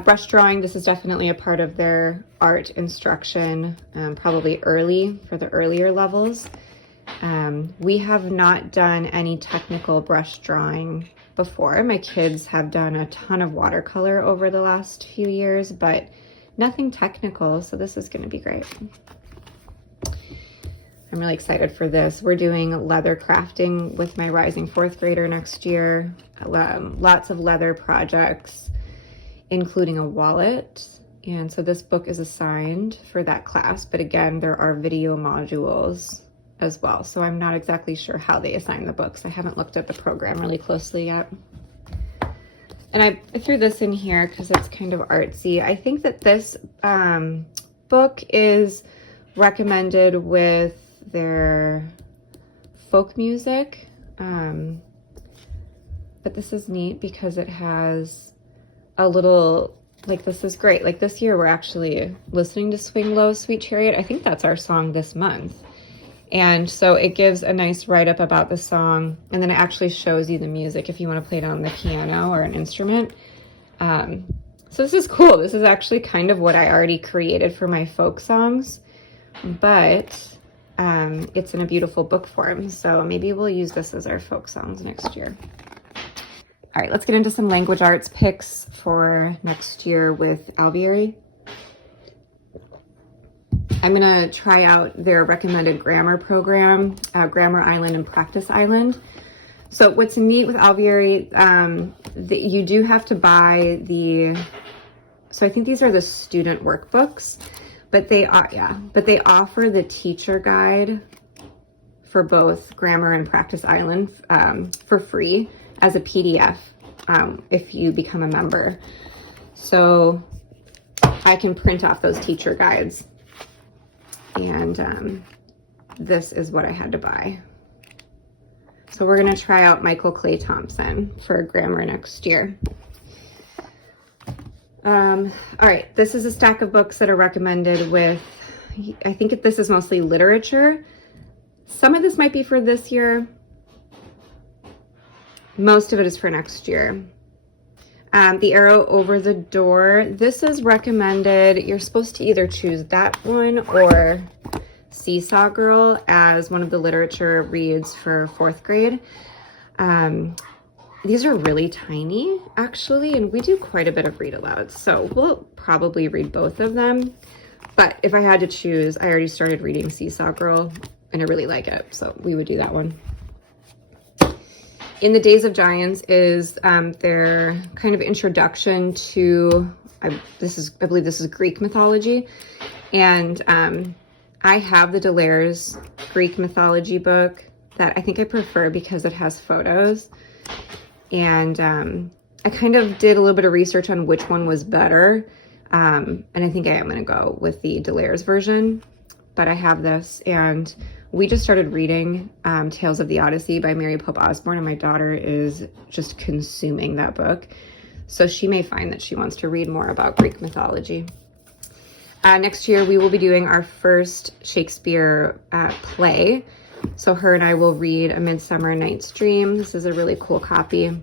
Brush drawing, this is definitely a part of their art instruction, probably early for the earlier levels. We have not done any technical brush drawing before. My kids have done a ton of watercolor over the last few years, but nothing technical, so this is going to be great. I'm really excited for this. We're doing leather crafting with my rising 4th grader next year. Lots of leather projects, including a wallet. And so this book is assigned for that class, but again, there are video modules as well. So I'm not exactly sure how they assign the books. I haven't looked at the program really closely yet. And I threw this in here because it's kind of artsy. I think that this book is recommended with their folk music. But this is neat because it has a little, like, this is great. Like this year we're actually listening to Swing Low, Sweet Chariot. I think that's our song this month. And so it gives a nice write-up about the song, and then it actually shows you the music if you want to play it on the piano or an instrument. So this is cool. This is actually kind of what I already created for my folk songs, but it's in a beautiful book form. So maybe we'll use this as our folk songs next year. All right, let's get into some language arts picks for next year with Alveary. I'm gonna try out their recommended grammar program, Grammar Island and Practice Island. So what's neat with Alviary, you do have to buy so I think these are the student workbooks, but they offer the teacher guide for both Grammar and Practice Island for free as a PDF if you become a member. So I can print off those teacher guides. And this is what I had to buy. So we're gonna try out Michael Clay Thompson for grammar next year. All right, this is a stack of books that are recommended with, I think this is mostly literature. Some of this might be for this year. Most of it is for next year. The Arrow Over the Door. This is recommended. You're supposed to either choose that one or Seesaw Girl as one of the literature reads for 4th grade. These are really tiny, actually, and we do quite a bit of read alouds, so we'll probably read both of them. But if I had to choose, I already started reading Seesaw Girl, and I really like it, so we would do that one. In the Days of Giants is their kind of introduction to, I believe this is Greek mythology. And I have the Delaire's Greek mythology book that I think I prefer because it has photos. And I kind of did a little bit of research on which one was better. And I think I am going to go with the Delaire's version. But I have this, and we just started reading Tales of the Odyssey by Mary Pope Osborne, and my daughter is just consuming that book. So she may find that she wants to read more about Greek mythology. Next year, we will be doing our first Shakespeare play. So her and I will read A Midsummer Night's Dream. This is a really cool copy.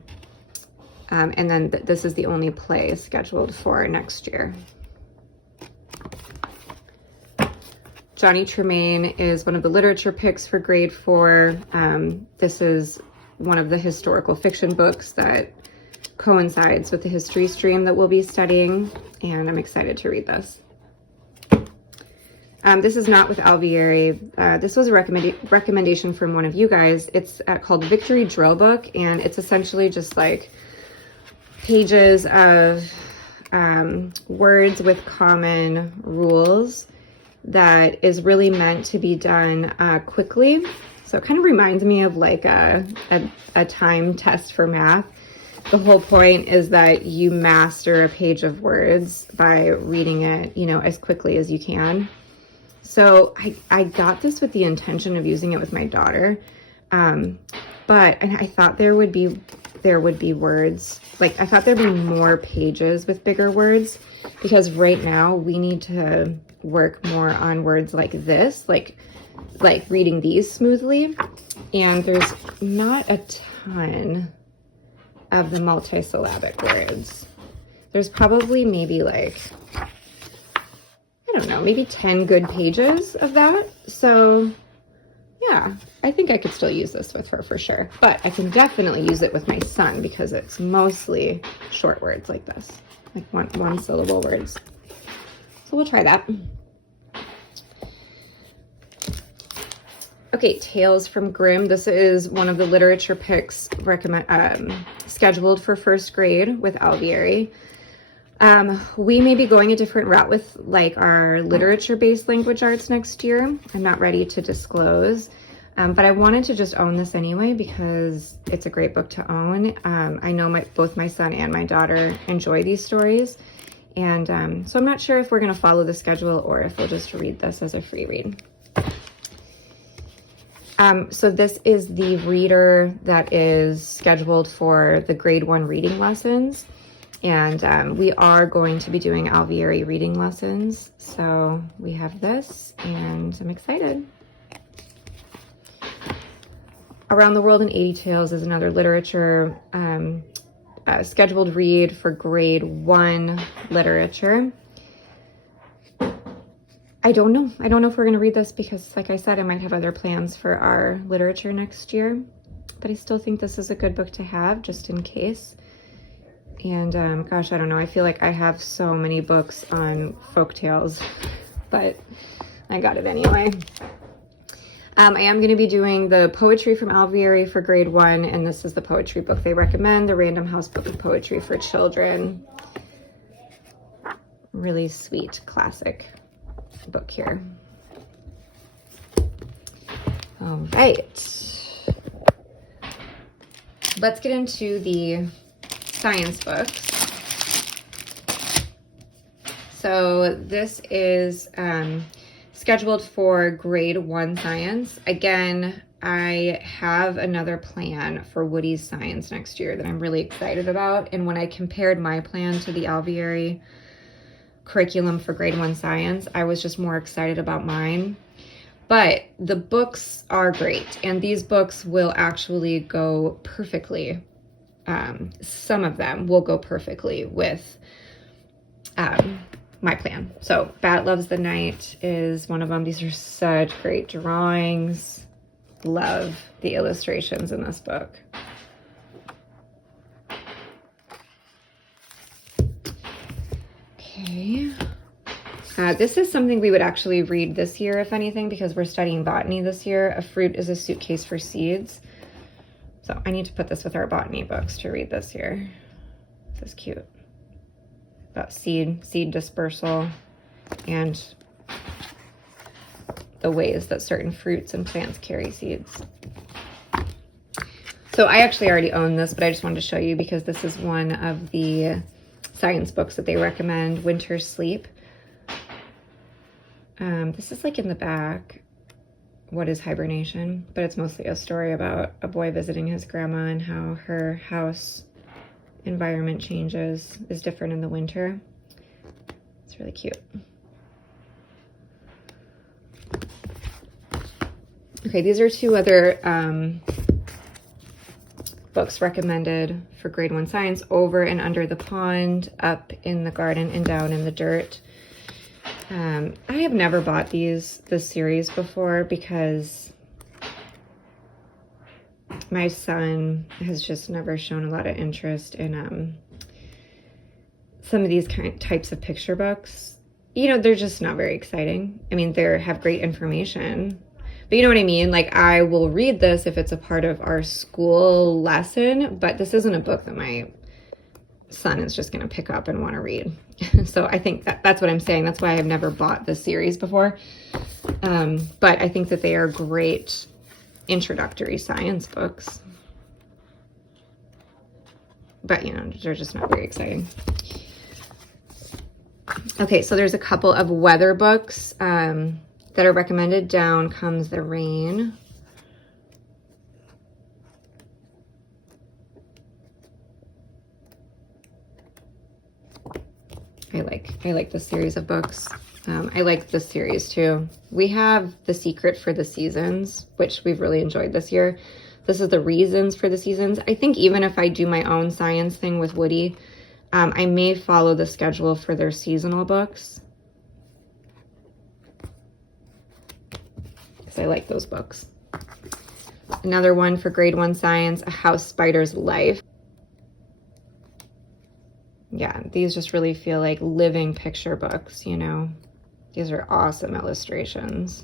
And then this is the only play scheduled for next year. Johnny Tremaine is one of the literature picks for grade 4. This is one of the historical fiction books that coincides with the history stream that we'll be studying, and I'm excited to read this. This is not with Alviary. This was a recommendation from one of you guys. It's called Victory Drill Book, and it's essentially just like pages of words with common rules that is really meant to be done quickly. So it kind of reminds me of like a time test for math. the whole point is that you master a page of words by reading it, you know, as quickly as you can. So I got this with the intention of using it with my daughter. And I thought there would be words, like I thought there'd be more pages with bigger words, because right now we need to work more on words like this, like reading these smoothly. And there's not a ton of the multisyllabic words. There's probably maybe like, I don't know, maybe 10 good pages of that. So yeah, I think I could still use this with her for sure. But I can definitely use it with my son because it's mostly short words like this, like one syllable words. So we'll try that. Okay, Tales from Grimm. This is one of the literature picks scheduled for first grade with Alveary. We may be going a different route with like our literature-based language arts next year. I'm not ready to disclose, but I wanted to just own this anyway because it's a great book to own. I know both my son and my daughter enjoy these stories, and so I'm not sure if we're going to follow the schedule or if we'll just read this as a free read. So this is the reader that is scheduled for the grade 1 reading lessons. And we are going to be doing Alviary reading lessons. So we have this and I'm excited. Around the World in 80 Tales is another literature scheduled read for grade 1 literature. I don't know if we're going to read this because, like I said, I might have other plans for our literature next year. But I still think this is a good book to have just in case. And gosh, I don't know. I feel like I have so many books on folktales, but I got it anyway. I am going to be doing the poetry from Alveary for grade 1, and this is the poetry book they recommend, the Random House Book of Poetry for Children. Really sweet, classic book here. All right. Let's get into the science books. So this is scheduled for grade 1 science. Again, I have another plan for Woody's science next year that I'm really excited about. And when I compared my plan to the Alviary curriculum for grade 1 science, I was just more excited about mine. But the books are great, and these books will actually go perfectly. Some of them will go perfectly with my plan. So Bat Loves the Night is one of them. These are such great drawings. Love the illustrations in this book. Okay. This is something we would actually read this year, if anything, because we're studying botany this year. A Fruit is a Suitcase for Seeds. So I need to put this with our botany books to read this year. This is cute. About seed dispersal and the ways that certain fruits and plants carry seeds. So I actually already own this, but I just wanted to show you because this is one of the science books that they recommend, Winter Sleep. This is like in the back, what is hibernation? But it's mostly a story about a boy visiting his grandma and how her house environment changes, is different in the winter. It's really cute. Okay, these are two other books recommended for grade 1 science, Over and Under the Pond, Up in the Garden and Down in the Dirt. I have never bought this series before because my son has just never shown a lot of interest in some of these types of picture books. You know, they're just not very exciting. I mean, they have great information, but you know what I mean? Like, I will read this if it's a part of our school lesson, but this isn't a book that my son is just going to pick up and want to read. So I think that's what I'm saying. That's why I've never bought this series before. But I think that they are great introductory science books. but you know, they're just not very exciting. Okay, so there's a couple of weather books that are recommended. Down Comes the Rain. I like this series of books. I like this series too. We have The Secret for the Seasons, which we've really enjoyed this year. This is the Reasons for the Seasons. I think even if I do my own science thing with Woody, I may follow the schedule for their seasonal books, because I like those books. Another one for grade 1 science, A House Spider's Life. Yeah, these just really feel like living picture books, you know. These are awesome illustrations.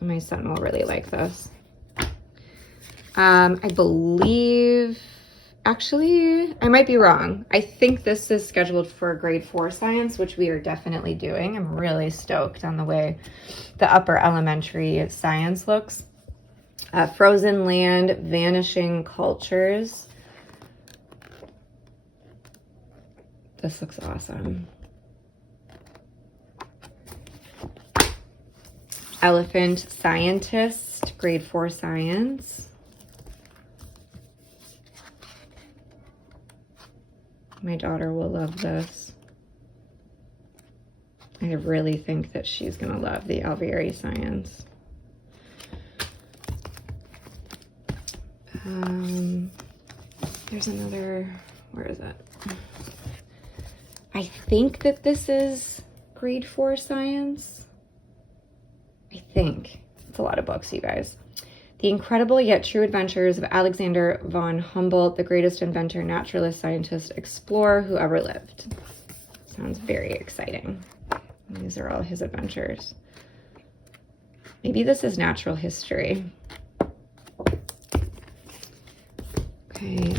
My son will really like this. I believe, actually, I might be wrong. I think this is scheduled for grade 4 science, which we are definitely doing. I'm really stoked on the way the upper elementary science looks. Frozen Land, Vanishing Cultures. This looks awesome. Elephant Scientist, grade 4 science. My daughter will love this. I really think that she's gonna love the Alveary science. There's another, where is it? I think that this is grade 4 science. I think. It's a lot of books, you guys. The Incredible Yet True Adventures of Alexander von Humboldt, the greatest inventor, naturalist, scientist, explorer who ever lived. Sounds very exciting. These are all his adventures. Maybe this is natural history. Okay.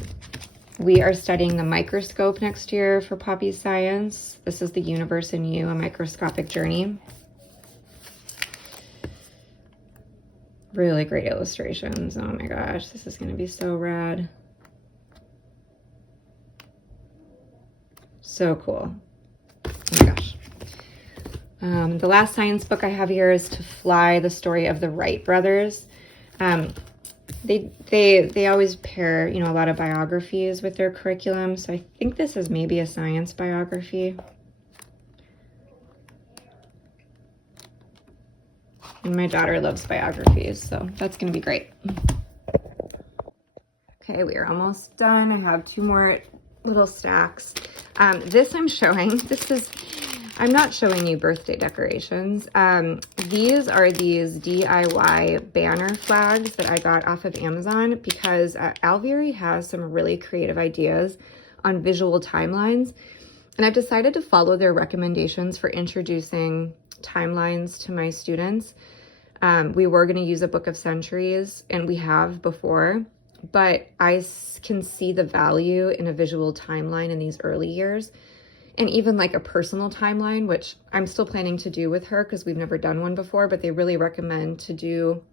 We are studying the microscope next year for Poppy's science. This is The Universe in You, A Microscopic Journey. Really great illustrations. Oh my gosh, this is going to be so rad. So cool. Oh my gosh. The last science book I have here is To Fly, the story of the Wright brothers. They always pair, you know, a lot of biographies with their curriculum. So I think this is maybe a science biography. And my daughter loves biographies, so that's going to be great. Okay, we are almost done. I have 2 more little stacks. This I'm showing. I'm not showing you birthday decorations. These are these DIY banner flags that I got off of Amazon because Alveary has some really creative ideas on visual timelines. And I've decided to follow their recommendations for introducing timelines to my students. We were going to use a book of centuries, and we have before, but I can see the value in a visual timeline in these early years. And even like a personal timeline, which I'm still planning to do with her because we've never done one before, but they really recommend to do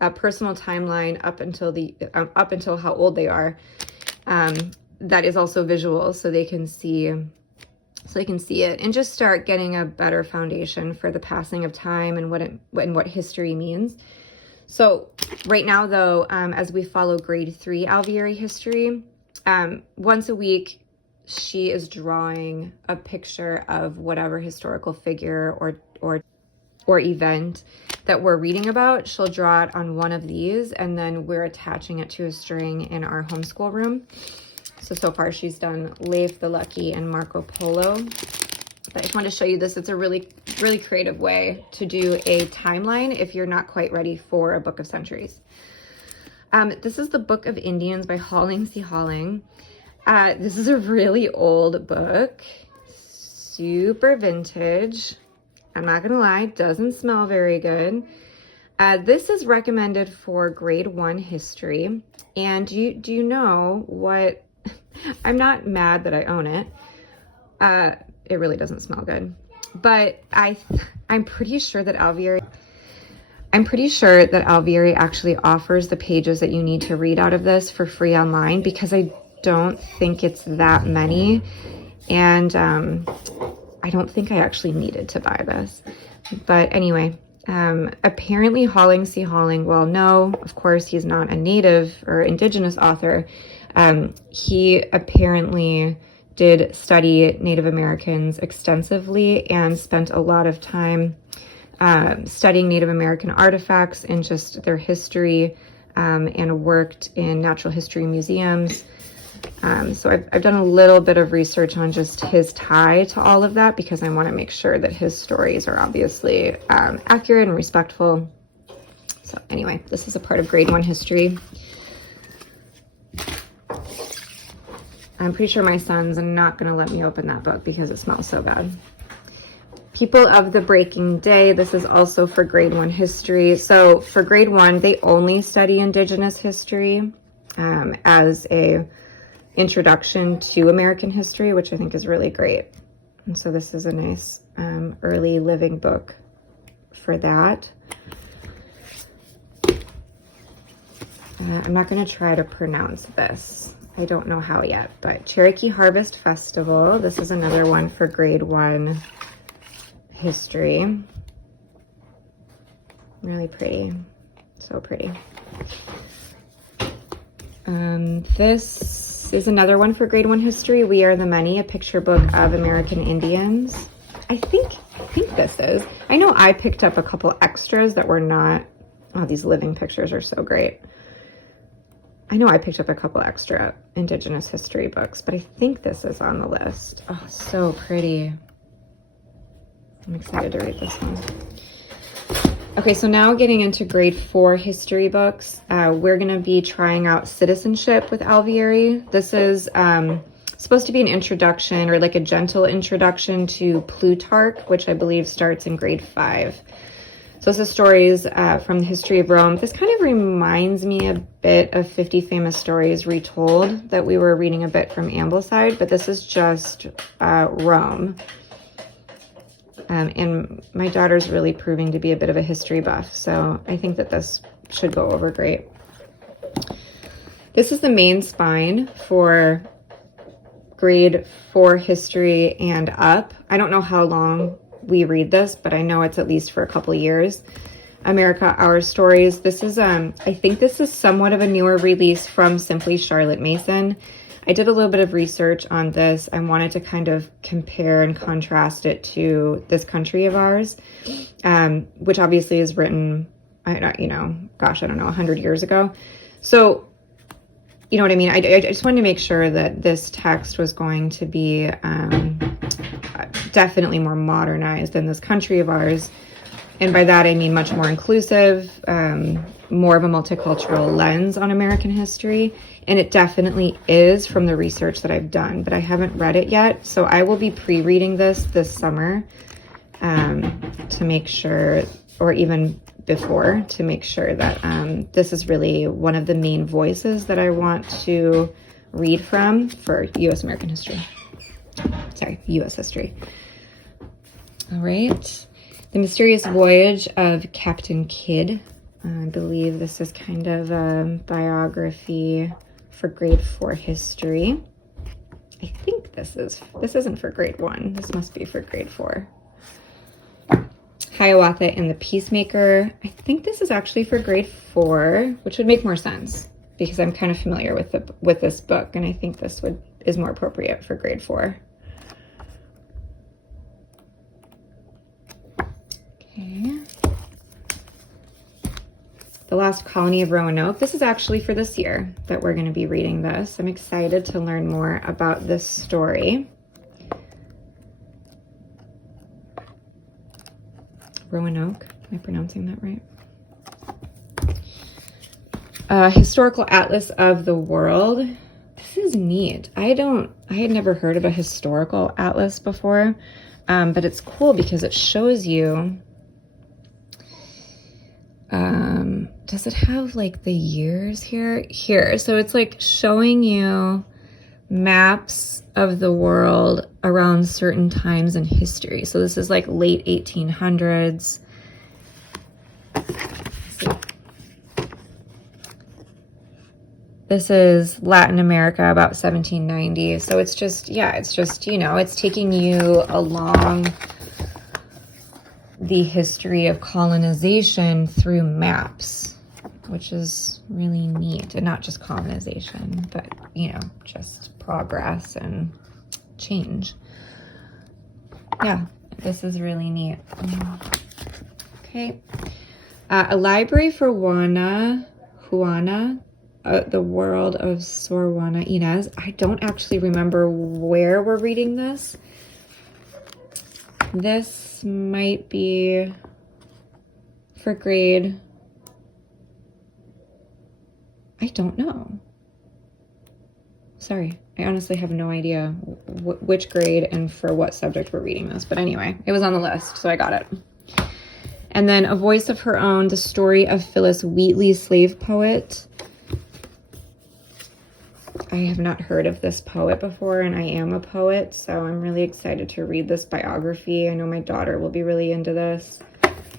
a personal timeline up until how old they are. That is also visual, so they can see it and just start getting a better foundation for the passing of time and what history means. So right now though, as we follow grade 3 Alviary history, once a week, she is drawing a picture of whatever historical figure or event that we're reading about. She'll draw it on one of these, and then we're attaching it to a string in our homeschool room. So far she's done Leif the Lucky and Marco Polo. But I just wanted to show you this. It's a really, really creative way to do a timeline if you're not quite ready for a book of centuries. This is the Book of Indians by Halling C. Halling. This is a really old book, super vintage. I'm not gonna lie, it doesn't smell very good. This is recommended for grade 1 history. And do you know what? I'm not mad that I own it. It really doesn't smell good, but I'm pretty sure that Alviary actually offers the pages that you need to read out of this for free online, because I don't think it's that many. And I don't think I actually needed to buy this. But anyway, apparently Halling C. Halling, well, no, of course, he's not a native or indigenous author. He apparently did study Native Americans extensively and spent a lot of time studying Native American artifacts and just their history, and worked in natural history museums. So I've done a little bit of research on just his tie to all of that because I want to make sure that his stories are obviously accurate and respectful. So anyway, this is a part of grade 1 history. I'm pretty sure my son's not going to let me open that book because it smells so bad. People of the Breaking Day. This is also for grade 1 history. So for grade 1, they only study Indigenous history as a introduction to American history, which I think is really great. And so this is a nice early living book for that. I'm not going to try to pronounce this. I don't know how yet, but Cherokee Harvest Festival. This is another one for grade 1 history. Really pretty. So pretty. This is another one for grade 1 history. We Are the Many, a picture book of American Indians. I think this is. I know I picked up a couple extras that were not. Oh, these living pictures are so great. I know I picked up a couple extra Indigenous history books, but I think this is on the list. Oh, so pretty. I'm excited to read this one. Okay, so now getting into grade 4 history books, we're going to be trying out Citizenship with Alveary. This is supposed to be an introduction or like a gentle introduction to Plutarch, which I believe starts in grade 5. So this is stories from the history of Rome. This kind of reminds me a bit of 50 Famous Stories Retold that we were reading a bit from Ambleside, but this is just Rome. And my daughter's really proving to be a bit of a history buff, so I think that this should go over great. This is the main spine for grade 4 history and up. I don't know how long we read this, but I know it's at least for a couple years. America, Our Stories. This is, I think this is somewhat of a newer release from Simply Charlotte Mason. I did a little bit of research on this. I wanted to kind of compare and contrast it to This Country of Ours, which obviously is written, gosh, I don't know, 100 years ago. So, you know what I mean? I just wanted to make sure that this text was going to be definitely more modernized than This Country of Ours. And by that, I mean much more inclusive, more of a multicultural lens on American history. And it definitely is from the research that I've done, but I haven't read it yet. So I will be pre-reading this summer to make sure, or even before, to make sure that this is really one of the main voices that I want to read from for U.S. American history. Sorry, U.S. history. All right. The Mysterious Voyage of Captain Kidd. I believe this is kind of a biography for grade 4 history. I think this isn't for grade 1. This must be for grade 4. Hiawatha and the Peacemaker. I think this is actually for grade 4, which would make more sense because I'm kind of familiar with this book, and I think this is more appropriate for grade 4. Okay. The Last Colony of Roanoke. This is actually for this year that we're going to be reading this. I'm excited to learn more about this story. Roanoke. Am I pronouncing that right? Historical Atlas of the World. This is neat. I had never heard of a historical atlas before, but it's cool because it shows you. Does it have like the years here? Here. So it's like showing you maps of the world around certain times in history. So this is like late 1800s. Let's see. This is Latin America, about 1790. So it's just, yeah, it's just, you know, it's taking you along the history of colonization through maps, which is really neat. And not just colonization, but, you know, just progress and change. Yeah, this is really neat. Okay. A library for Juana, the world of Sor Juana Inez. I don't actually remember where we're reading this. This might be for grade, I don't know. Sorry, I honestly have no idea which grade and for what subject we're reading this. But anyway, it was on the list, so I got it. And then A Voice of Her Own, the story of Phyllis Wheatley's slave poet. I have not heard of this poet before, and I am a poet, so I'm really excited to read this biography. I know my daughter will be really into this.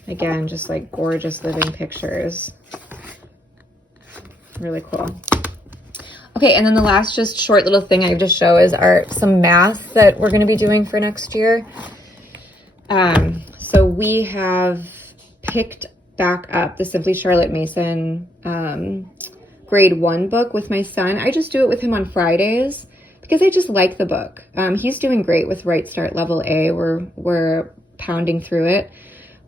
Again, just like gorgeous living pictures. Really cool. Okay, and then the last just short little thing I have to show is some math that we're going to be doing for next year. So we have picked back up the Simply Charlotte Mason grade 1 book with my son. I just do it with him on Fridays because I just like the book. He's doing great with Right Start Level A. We're pounding through it,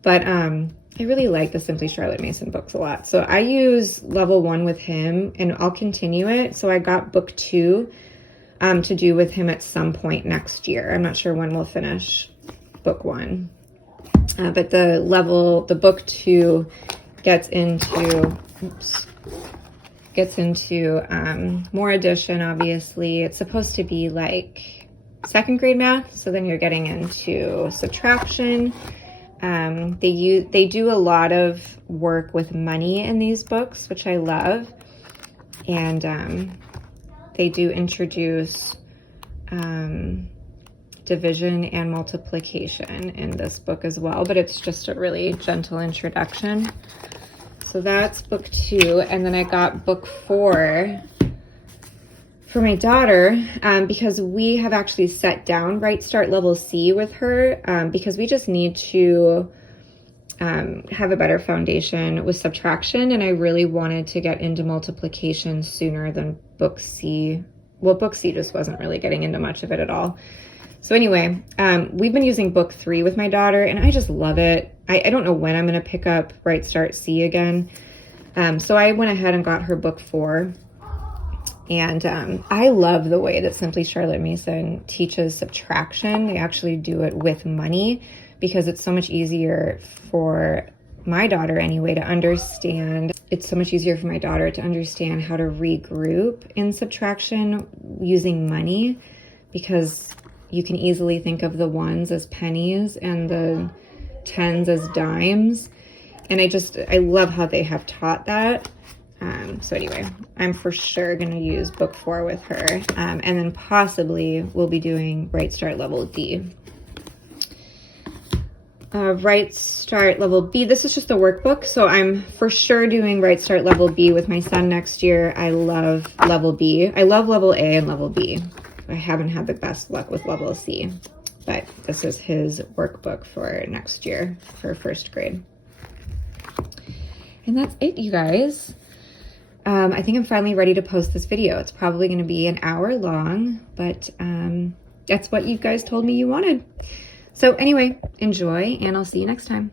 but I really like the Simply Charlotte Mason books a lot. So I use level 1 with him, and I'll continue it. So I got book 2 to do with him at some point next year. I'm not sure when we'll finish book 1. But the book 2 gets into more addition, obviously. It's supposed to be like 2nd grade math, so then you're getting into subtraction. They do a lot of work with money in these books, which I love. And they do introduce division and multiplication in this book as well, but it's just a really gentle introduction. So that's book 2, and then I got book 4 for my daughter because we have actually set down Right Start Level C with her because we just need to have a better foundation with subtraction, and I really wanted to get into multiplication sooner than book C. Well, book C just wasn't really getting into much of it at all. So anyway, we've been using book 3 with my daughter, and I just love it. I don't know when I'm going to pick up Right Start C again. So I went ahead and got her book 4. And I love the way that Simply Charlotte Mason teaches subtraction. They actually do it with money because it's so much easier for my daughter anyway to understand. It's so much easier for my daughter to understand how to regroup in subtraction using money, because you can easily think of the ones as pennies and the tens as dimes. And I love how they have taught that. So anyway, I'm for sure going to use book 4 with her. And then possibly we'll be doing Right Start Level D. Right Start Level B, this is just the workbook. So I'm for sure doing Right Start Level B with my son next year. I love Level B. I love Level A and Level B. I haven't had the best luck with Level C, but this is his workbook for next year for 1st grade. And that's it, you guys. I think I'm finally ready to post this video. It's probably going to be an hour long, but that's what you guys told me you wanted. So anyway, enjoy, and I'll see you next time.